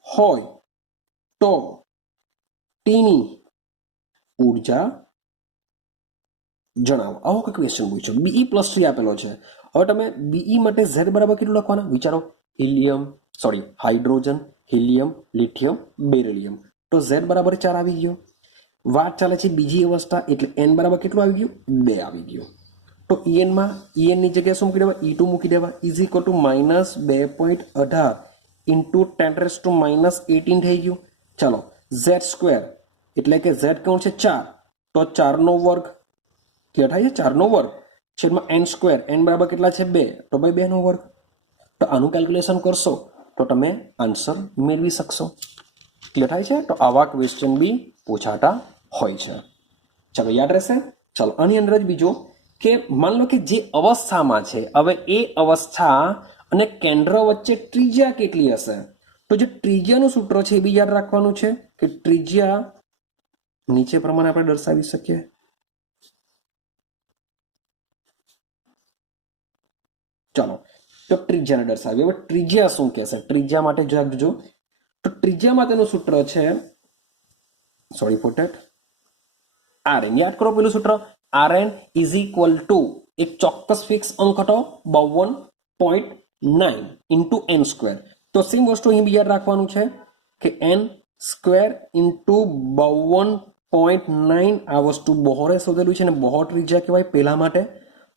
હોય તો તેની ઉર્જા જણાવો. આવો કોઈ ક્વેશ્ચન પૂછો. Be+3 આપેલો છે. હવે તમે Be માટે Z બરાબર કેટલું લખવાના? વિચારો. Hydrogen, helium, lithium, beryllium. તો Z બરાબર 4 આવી ગયો. વાત ચાલે છે બીજી અવસ્થા એટલે N બરાબર કેટલું આવી ગયું? 2 આવી ગયું. તો En ની જગ્યાએ શું મૂકી દેવા? E2 મૂકી દેવા. -2.18 ઇન્ટુ 10⁻18 થઈ ગયું. ચાલો, Z સ્ક્વેર એટલે કે Z કોણ છે? 4. તો 4નો વર્ગ ક્લિયર થાય છે? 4નો વર્ગ છેદમાં N સ્ક્વેર. N બરાબર કેટલા છે? 2. તો ભાઈ 2નો વર્ગ. તો આનું કેલ્ક્યુલેશન કરશો તો તમે આન્સર મેળવી શકશો. ક્લિયર થાય છે? તો આવા ક્વેશ્ચન બી પૂછાતા હોય છે. ચાલો, યાદ રહેશે. ચાલો, આની અંદર જ બીજો કે માન લો કે જે અવસ્થામાં છે, હવે એ અવસ્થા અને કેન્દ્ર વચ્ચે ત્રિજ્યા કેટલી હશે? તો જે ત્રિજ્યાનું સૂત્ર છે એ બી યાદ રાખવાનું છે કે ત્રિજ્યા નીચે પ્રમાણે આપણે દર્શાવી શકીએ. ચાલો, તો ત્રિજ્યાને દર્શાવીએ. હવે ત્રિજ્યા શું કહેશે? ત્રિજ્યા માટે જોજો. તો ત્રિજ્યા માટેનું સૂત્ર છે Rn. યાદ કરો પેલું સૂત્ર. Rn ઇઝ ઇક્વલ ટુ એક ચોક્કસ ફિક્સ અંક હતો 52.9 ઇન્ટુ N સ્ક્વેર. તો સેમ વસ્તુ અહીં બી યાદ રાખવાનું છે કે N સ્ક્વેર ઇન્ટુ 52.9. આ વસ્તુ બોહરે શોધેલું છે ને બોહર ત્રિજ્યા કહેવાય પહેલા માટે.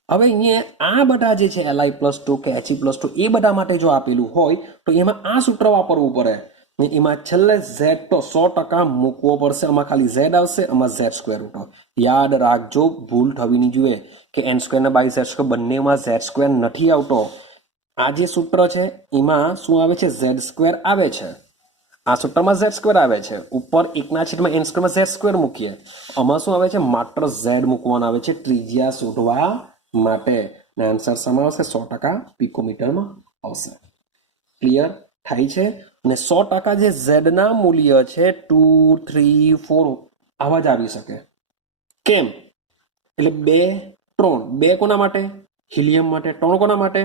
હવે અહીંયા આ બધા જે છે Li+2 કે He+2 એ બધા માટે જો આપેલું હોય તો એમાં આ સૂત્ર વાપરવું પડે. એમાં છેલ્લે Z તો 100% મૂકવો પડશે. આમાં ખાલી Z આવશે, આમાં Z સ્ક્વેર રૂટ. યાદ રાખજો, ભૂલ થવી નહીં જોઈએ કે N સ્ક્વેર ને બાય Z સ્ક્વેર બંનેમાં Z સ્ક્વેર નથી આવતો. આ જે સૂત્ર છે એમાં શું આવે છે? Z સ્ક્વેર આવે છે. આ સૂત્રમાં Z સ્ક્વેર આવે છે. ઉપર 1/n સ્ક્વેરમાં Z સ્ક્વેર મૂકીએ. આમાં શું આવે છે? માત્ર Z મૂકવાનું આવે છે ત્રિજ્યા શોધવા માટે. ને આન્સર શામાં આવશે? 100% પિકોમીટરમાં આવશે. ક્લિયર થાય છે? અને 100% જે Z ના મૂલ્ય છે 2, 3, 4 આવા જ આવી શકે. કેમ? એટલે 2, 3. 2 કોના માટે? હિલિયમ માટે. 3 કોના માટે?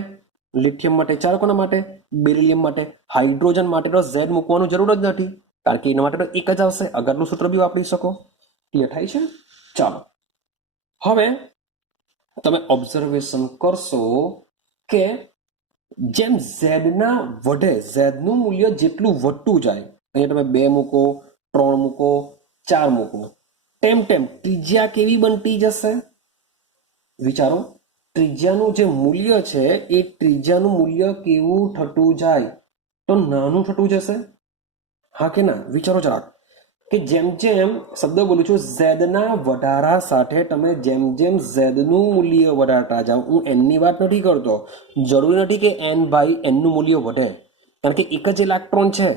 લિથિયમ માટે. 4 કોના માટે? બેરિલિયમ માટે. હાઇડ્રોજન માટે તો Z મૂકવાનું જરૂર જ નથી, કારણ કે એના માટે તો એક જ આવશે. આગળનું સૂત્ર બી વાપરી શકો. ક્લિયર થાય છે? ચાલો, હવે તમે ઓબ્ઝર્વેશન કરશો કે જેમ ઝેડના વધે, ઝેડનું મૂલ્ય જેટલું વધતું જાય, અહીંયા તમે 2 મૂકો, 3 મૂકો, 4 મૂકો, તેમ ત્રિજ્યા કેવી બનતી જશે? વિચારો. ત્રિજ્યાનું જે મૂલ્ય છે એ ત્રિજ્યાનું મૂલ્ય કેવું થતું જાય? તો નાનું થતું જશે. હા કે ના? વિચારો જરાક કે જેમ શબ્દ બોલું છું, ઝેડના વધારા સાથે તમે જેમ ઝેડનું મૂલ્ય વધારતા જાઓ. હું એનની વાત નથી કરતો. જરૂરી નથી કે એનનું મૂલ્ય વધે, કારણ કે એક જ ઇલેક્ટ્રોન છે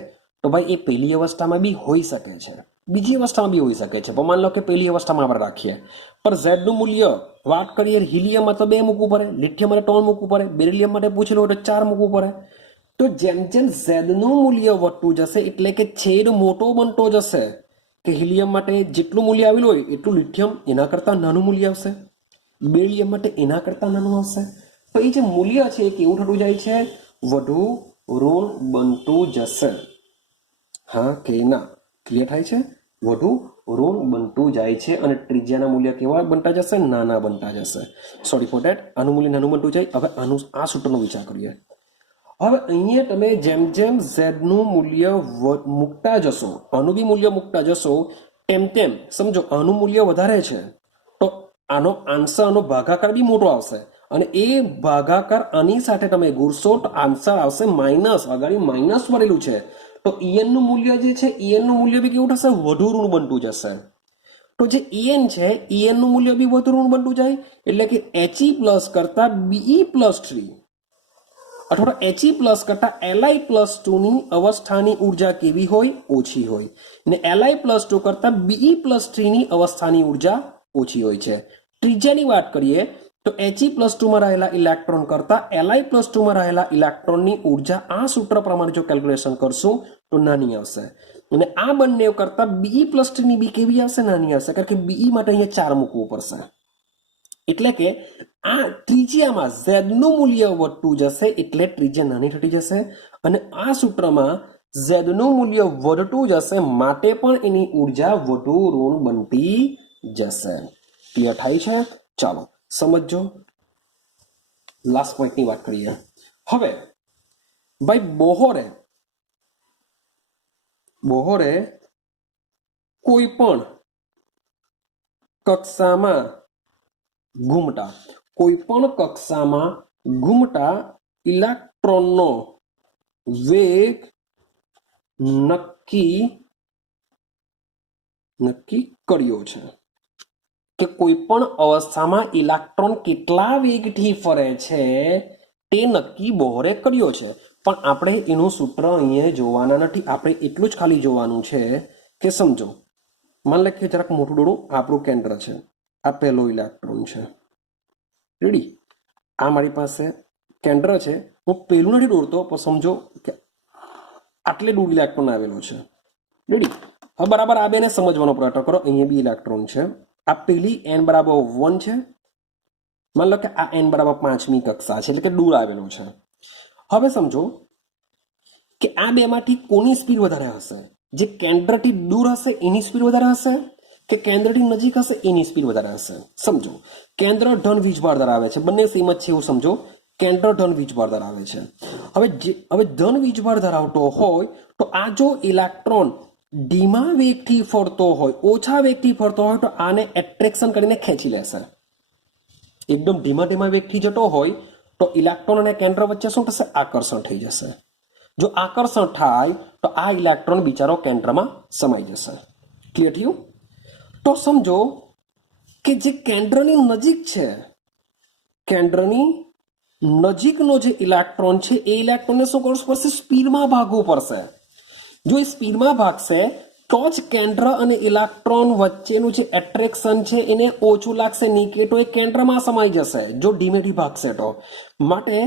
તો ભાઈ એ પહેલી અવસ્થામાં બી હોઈ શકે છે, બીજી અવસ્થામાં બી હોઈ શકે છે. પણ માન લો કે પહેલી અવસ્થામાં આપણે રાખીએ, પણ ઝેડનું મૂલ્ય વાત કરીએ, હિલિયમમાં તો 2 મૂકવું પડે, લિથિયમ માટે 3 મૂકવું પડે, બેરિલિયમ માટે પૂછેલું હોય તો 4 મૂકવું પડે. તો જેમ ઝેડનું મૂલ્ય વધતું જશે એટલે કે છેદ મોટો બનતો જશે, કે હિલિયમ માટે જેટલું મૂલ્ય આવેલું હોય એટલું લિથિયમ એના કરતાં નાનું મૂલ્ય આવશે, બેરિલિયમ માટે એના કરતાં નાનું આવશે. તો એ જે મૂલ્ય છે એ કેવું થતું જાય છે? વધુ ઋણ બનતું જશે. હા કે ના? ક્લિયર થાય છે? વધુ ઋણ બનતું જાય છે અને ત્રિજ્યાના મૂલ્ય કેવા બનતા જશે? નાના બનતા જશે. Sorry for that. આનું મૂલ્ય નાનું બનતું જાય. હવે આ સૂત્રનો વિચાર કરીએ. હવે અહીંયા તમે જેમ જેમ z નું મૂલ્ય મૂકતા જશો, આનું બી મૂલ્ય મૂકતા જશો, તેમ તેમ સમજો આનું મૂલ્ય વધારે છે તો આનો આન્સર, આનો ભાગાકાર બી મોટો આવશે, અને એ ભાગાકાર આની સાથે તમે ગુરશો તો આન્સર આવશે માઇનસ. આગળ માઇનસ મળેલું છે તો en નું મૂલ્ય જે છે, en નું મૂલ્ય બી કેવું થશે? વધુ ઋણ બનતું જશે. તો જે en છે, en નું મૂલ્ય બી વધુ ઋણ બનતું જાય, એટલે કે he પ્લસ કરતા be પ્લસ 3 અથવા he પ્લસ કરતા li પ્લસ 2 ની અવસ્થાની ઉર્જા કેવી હોય? ઓછી હોય. ને li પ્લસ 2 કરતા be પ્લસ 3 ની અવસ્થાની ઉર્જા ઓછી હોય છે. ત્રીજાની વાત કરીએ તો he પ્લસ 2 માં રહેલા ઇલેક્ટ્રોન કરતા li પ્લસ 2 માં રહેલા ઇલેક્ટ્રોનની ઉર્જા આ સૂત્ર પ્રમાણે જો કેલ્ક્યુલેશન કરશું તો નાની આવશે, અને આ બંને કરતા be પ્લસ 3 ની બી કેવી આવશે? નાની આવશે, કારણ કે be માટે અહીંયા 4 મૂકવું પડશે. એટલે કે આ ત્રિજ્યામાં z નું મૂલ્ય વધતું જશે એટલે ત્રિજ્યા નાની થતી જશે, અને આ સૂત્રમાં z નું મૂલ્ય વધતું જશે માટે પણ એની ઉર્જા વધુ ઋણ બનતી જશે. ક્લિયર થાય છે? ચાલો સમજો. લાસ્ટ પોઈન્ટની વાત કરીએ. હવે ભાઈ બોહરે કોઈ પણ કક્ષામાં ઘૂમતા ઇલેક્ટ્રોનનો વેગ નક્કી કર્યો છે, કે કોઈ પણ અવસ્થામાં ઇલેક્ટ્રોન કેટલા વેગથી ફરે છે તે નક્કી બોહરે કર્યો છે. પણ આપણે એનું સૂત્ર અહીંયા જોવાના નથી, આપણે એટલું જ ખાલી જોવાનું છે કે સમજો, માન લખીએ જરાક મોટું ડોળું, આપણું કેન્દ્ર છે, આ પહેલો ઇલેક્ટ્રોન છે, રેડી? આ મારી પાસે કેન્દ્ર છે, હું પહેલું નથી દોરતો પણ સમજો કે આટલે દૂર ઇલેક્ટ્રોન આવેલો છે, રેડી? હવે બરાબર આ બેને સમજવાનો પ્રયત્ન કરો. અહીંયા બી ઇલેક્ટ્રોન છે, આ પેલી n બરાબર 1 છે, માન લો કે આ n બરાબર 5મી કક્ષા છે, એટલે કે દૂર આવેલો છે. હવે સમજો કે આ બેમાંથી કોની સ્પીડ વધારે હશે? જે કેન્દ્રથી દૂર હશે એની સ્પીડ વધારે હશે કે કેન્દ્રથી નજીક હશે એની સ્પીડ વધારે હશે? સમજો કેન્દ્ર ધન વીજભાર ધરાવે છે, બંને સેમ જ છે એવું સમજો. કેન્દ્ર ધન વીજભાર ધરાવે છે. હવે ધન વીજભાર ધરાવતો હોય તો આ જો ઇલેક્ટ્રોન ધીમા વેગથી ફરતો હોય, ઓછા વેગથી ફરતો હોય તો આને એટ્રેક્શન કરીને ખેંચી લેશે. એકદમ ધીમા વેગથી જતો હોય તો ઇલેક્ટ્રોન અને કેન્દ્ર વચ્ચે શું થશે? આકર્ષણ થઈ જશે. જો આકર્ષણ થાય તો આ ઇલેક્ટ્રોન બિચારો કેન્દ્રમાં સમાઈ જશે. ક્લિયર થયું? તો સમજો કે જે કેન્દ્રની નજીક છે, કેન્દ્રની નજીકનો જે ઇલેક્ટ્રોન છે એ ઇલેક્ટ્રોનને શું કરવું પડશે? સ્પીડમાં ભાગવું પડશે. જો એ સ્પીડમાં ભાગશે તો જ કેન્દ્ર અને ઇલેક્ટ્રોન વચ્ચેનું જે એટ્રેક્શન છે એને ઓછું લાગશે, નીચે તો એ કેન્દ્રમાં સમાઈ જશે જો ધીમેથી ભાગશે તો. માટે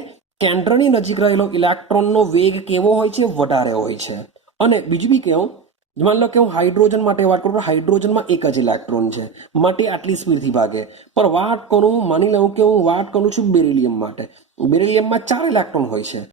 કેન્દ્રની નજીક રહેલો ઇલેક્ટ્રોનનો વેગ કેવો હોય છે? વધારે હોય છે. અને બીજું બી કેવું, માન લો કે હું હાઇડ્રોજન માટે વાત કરું તો હાઇડ્રોજનમાં એક જ ઇલેક્ટ્રોન છે માટે આટલી સ્પીડથી ભાગે. પણ માની લઉં કે હું વાત કરું છું બેરિલિયમ માટે, બેરિલિયમમાં 4 ઇલેક્ટ્રોન હોય છે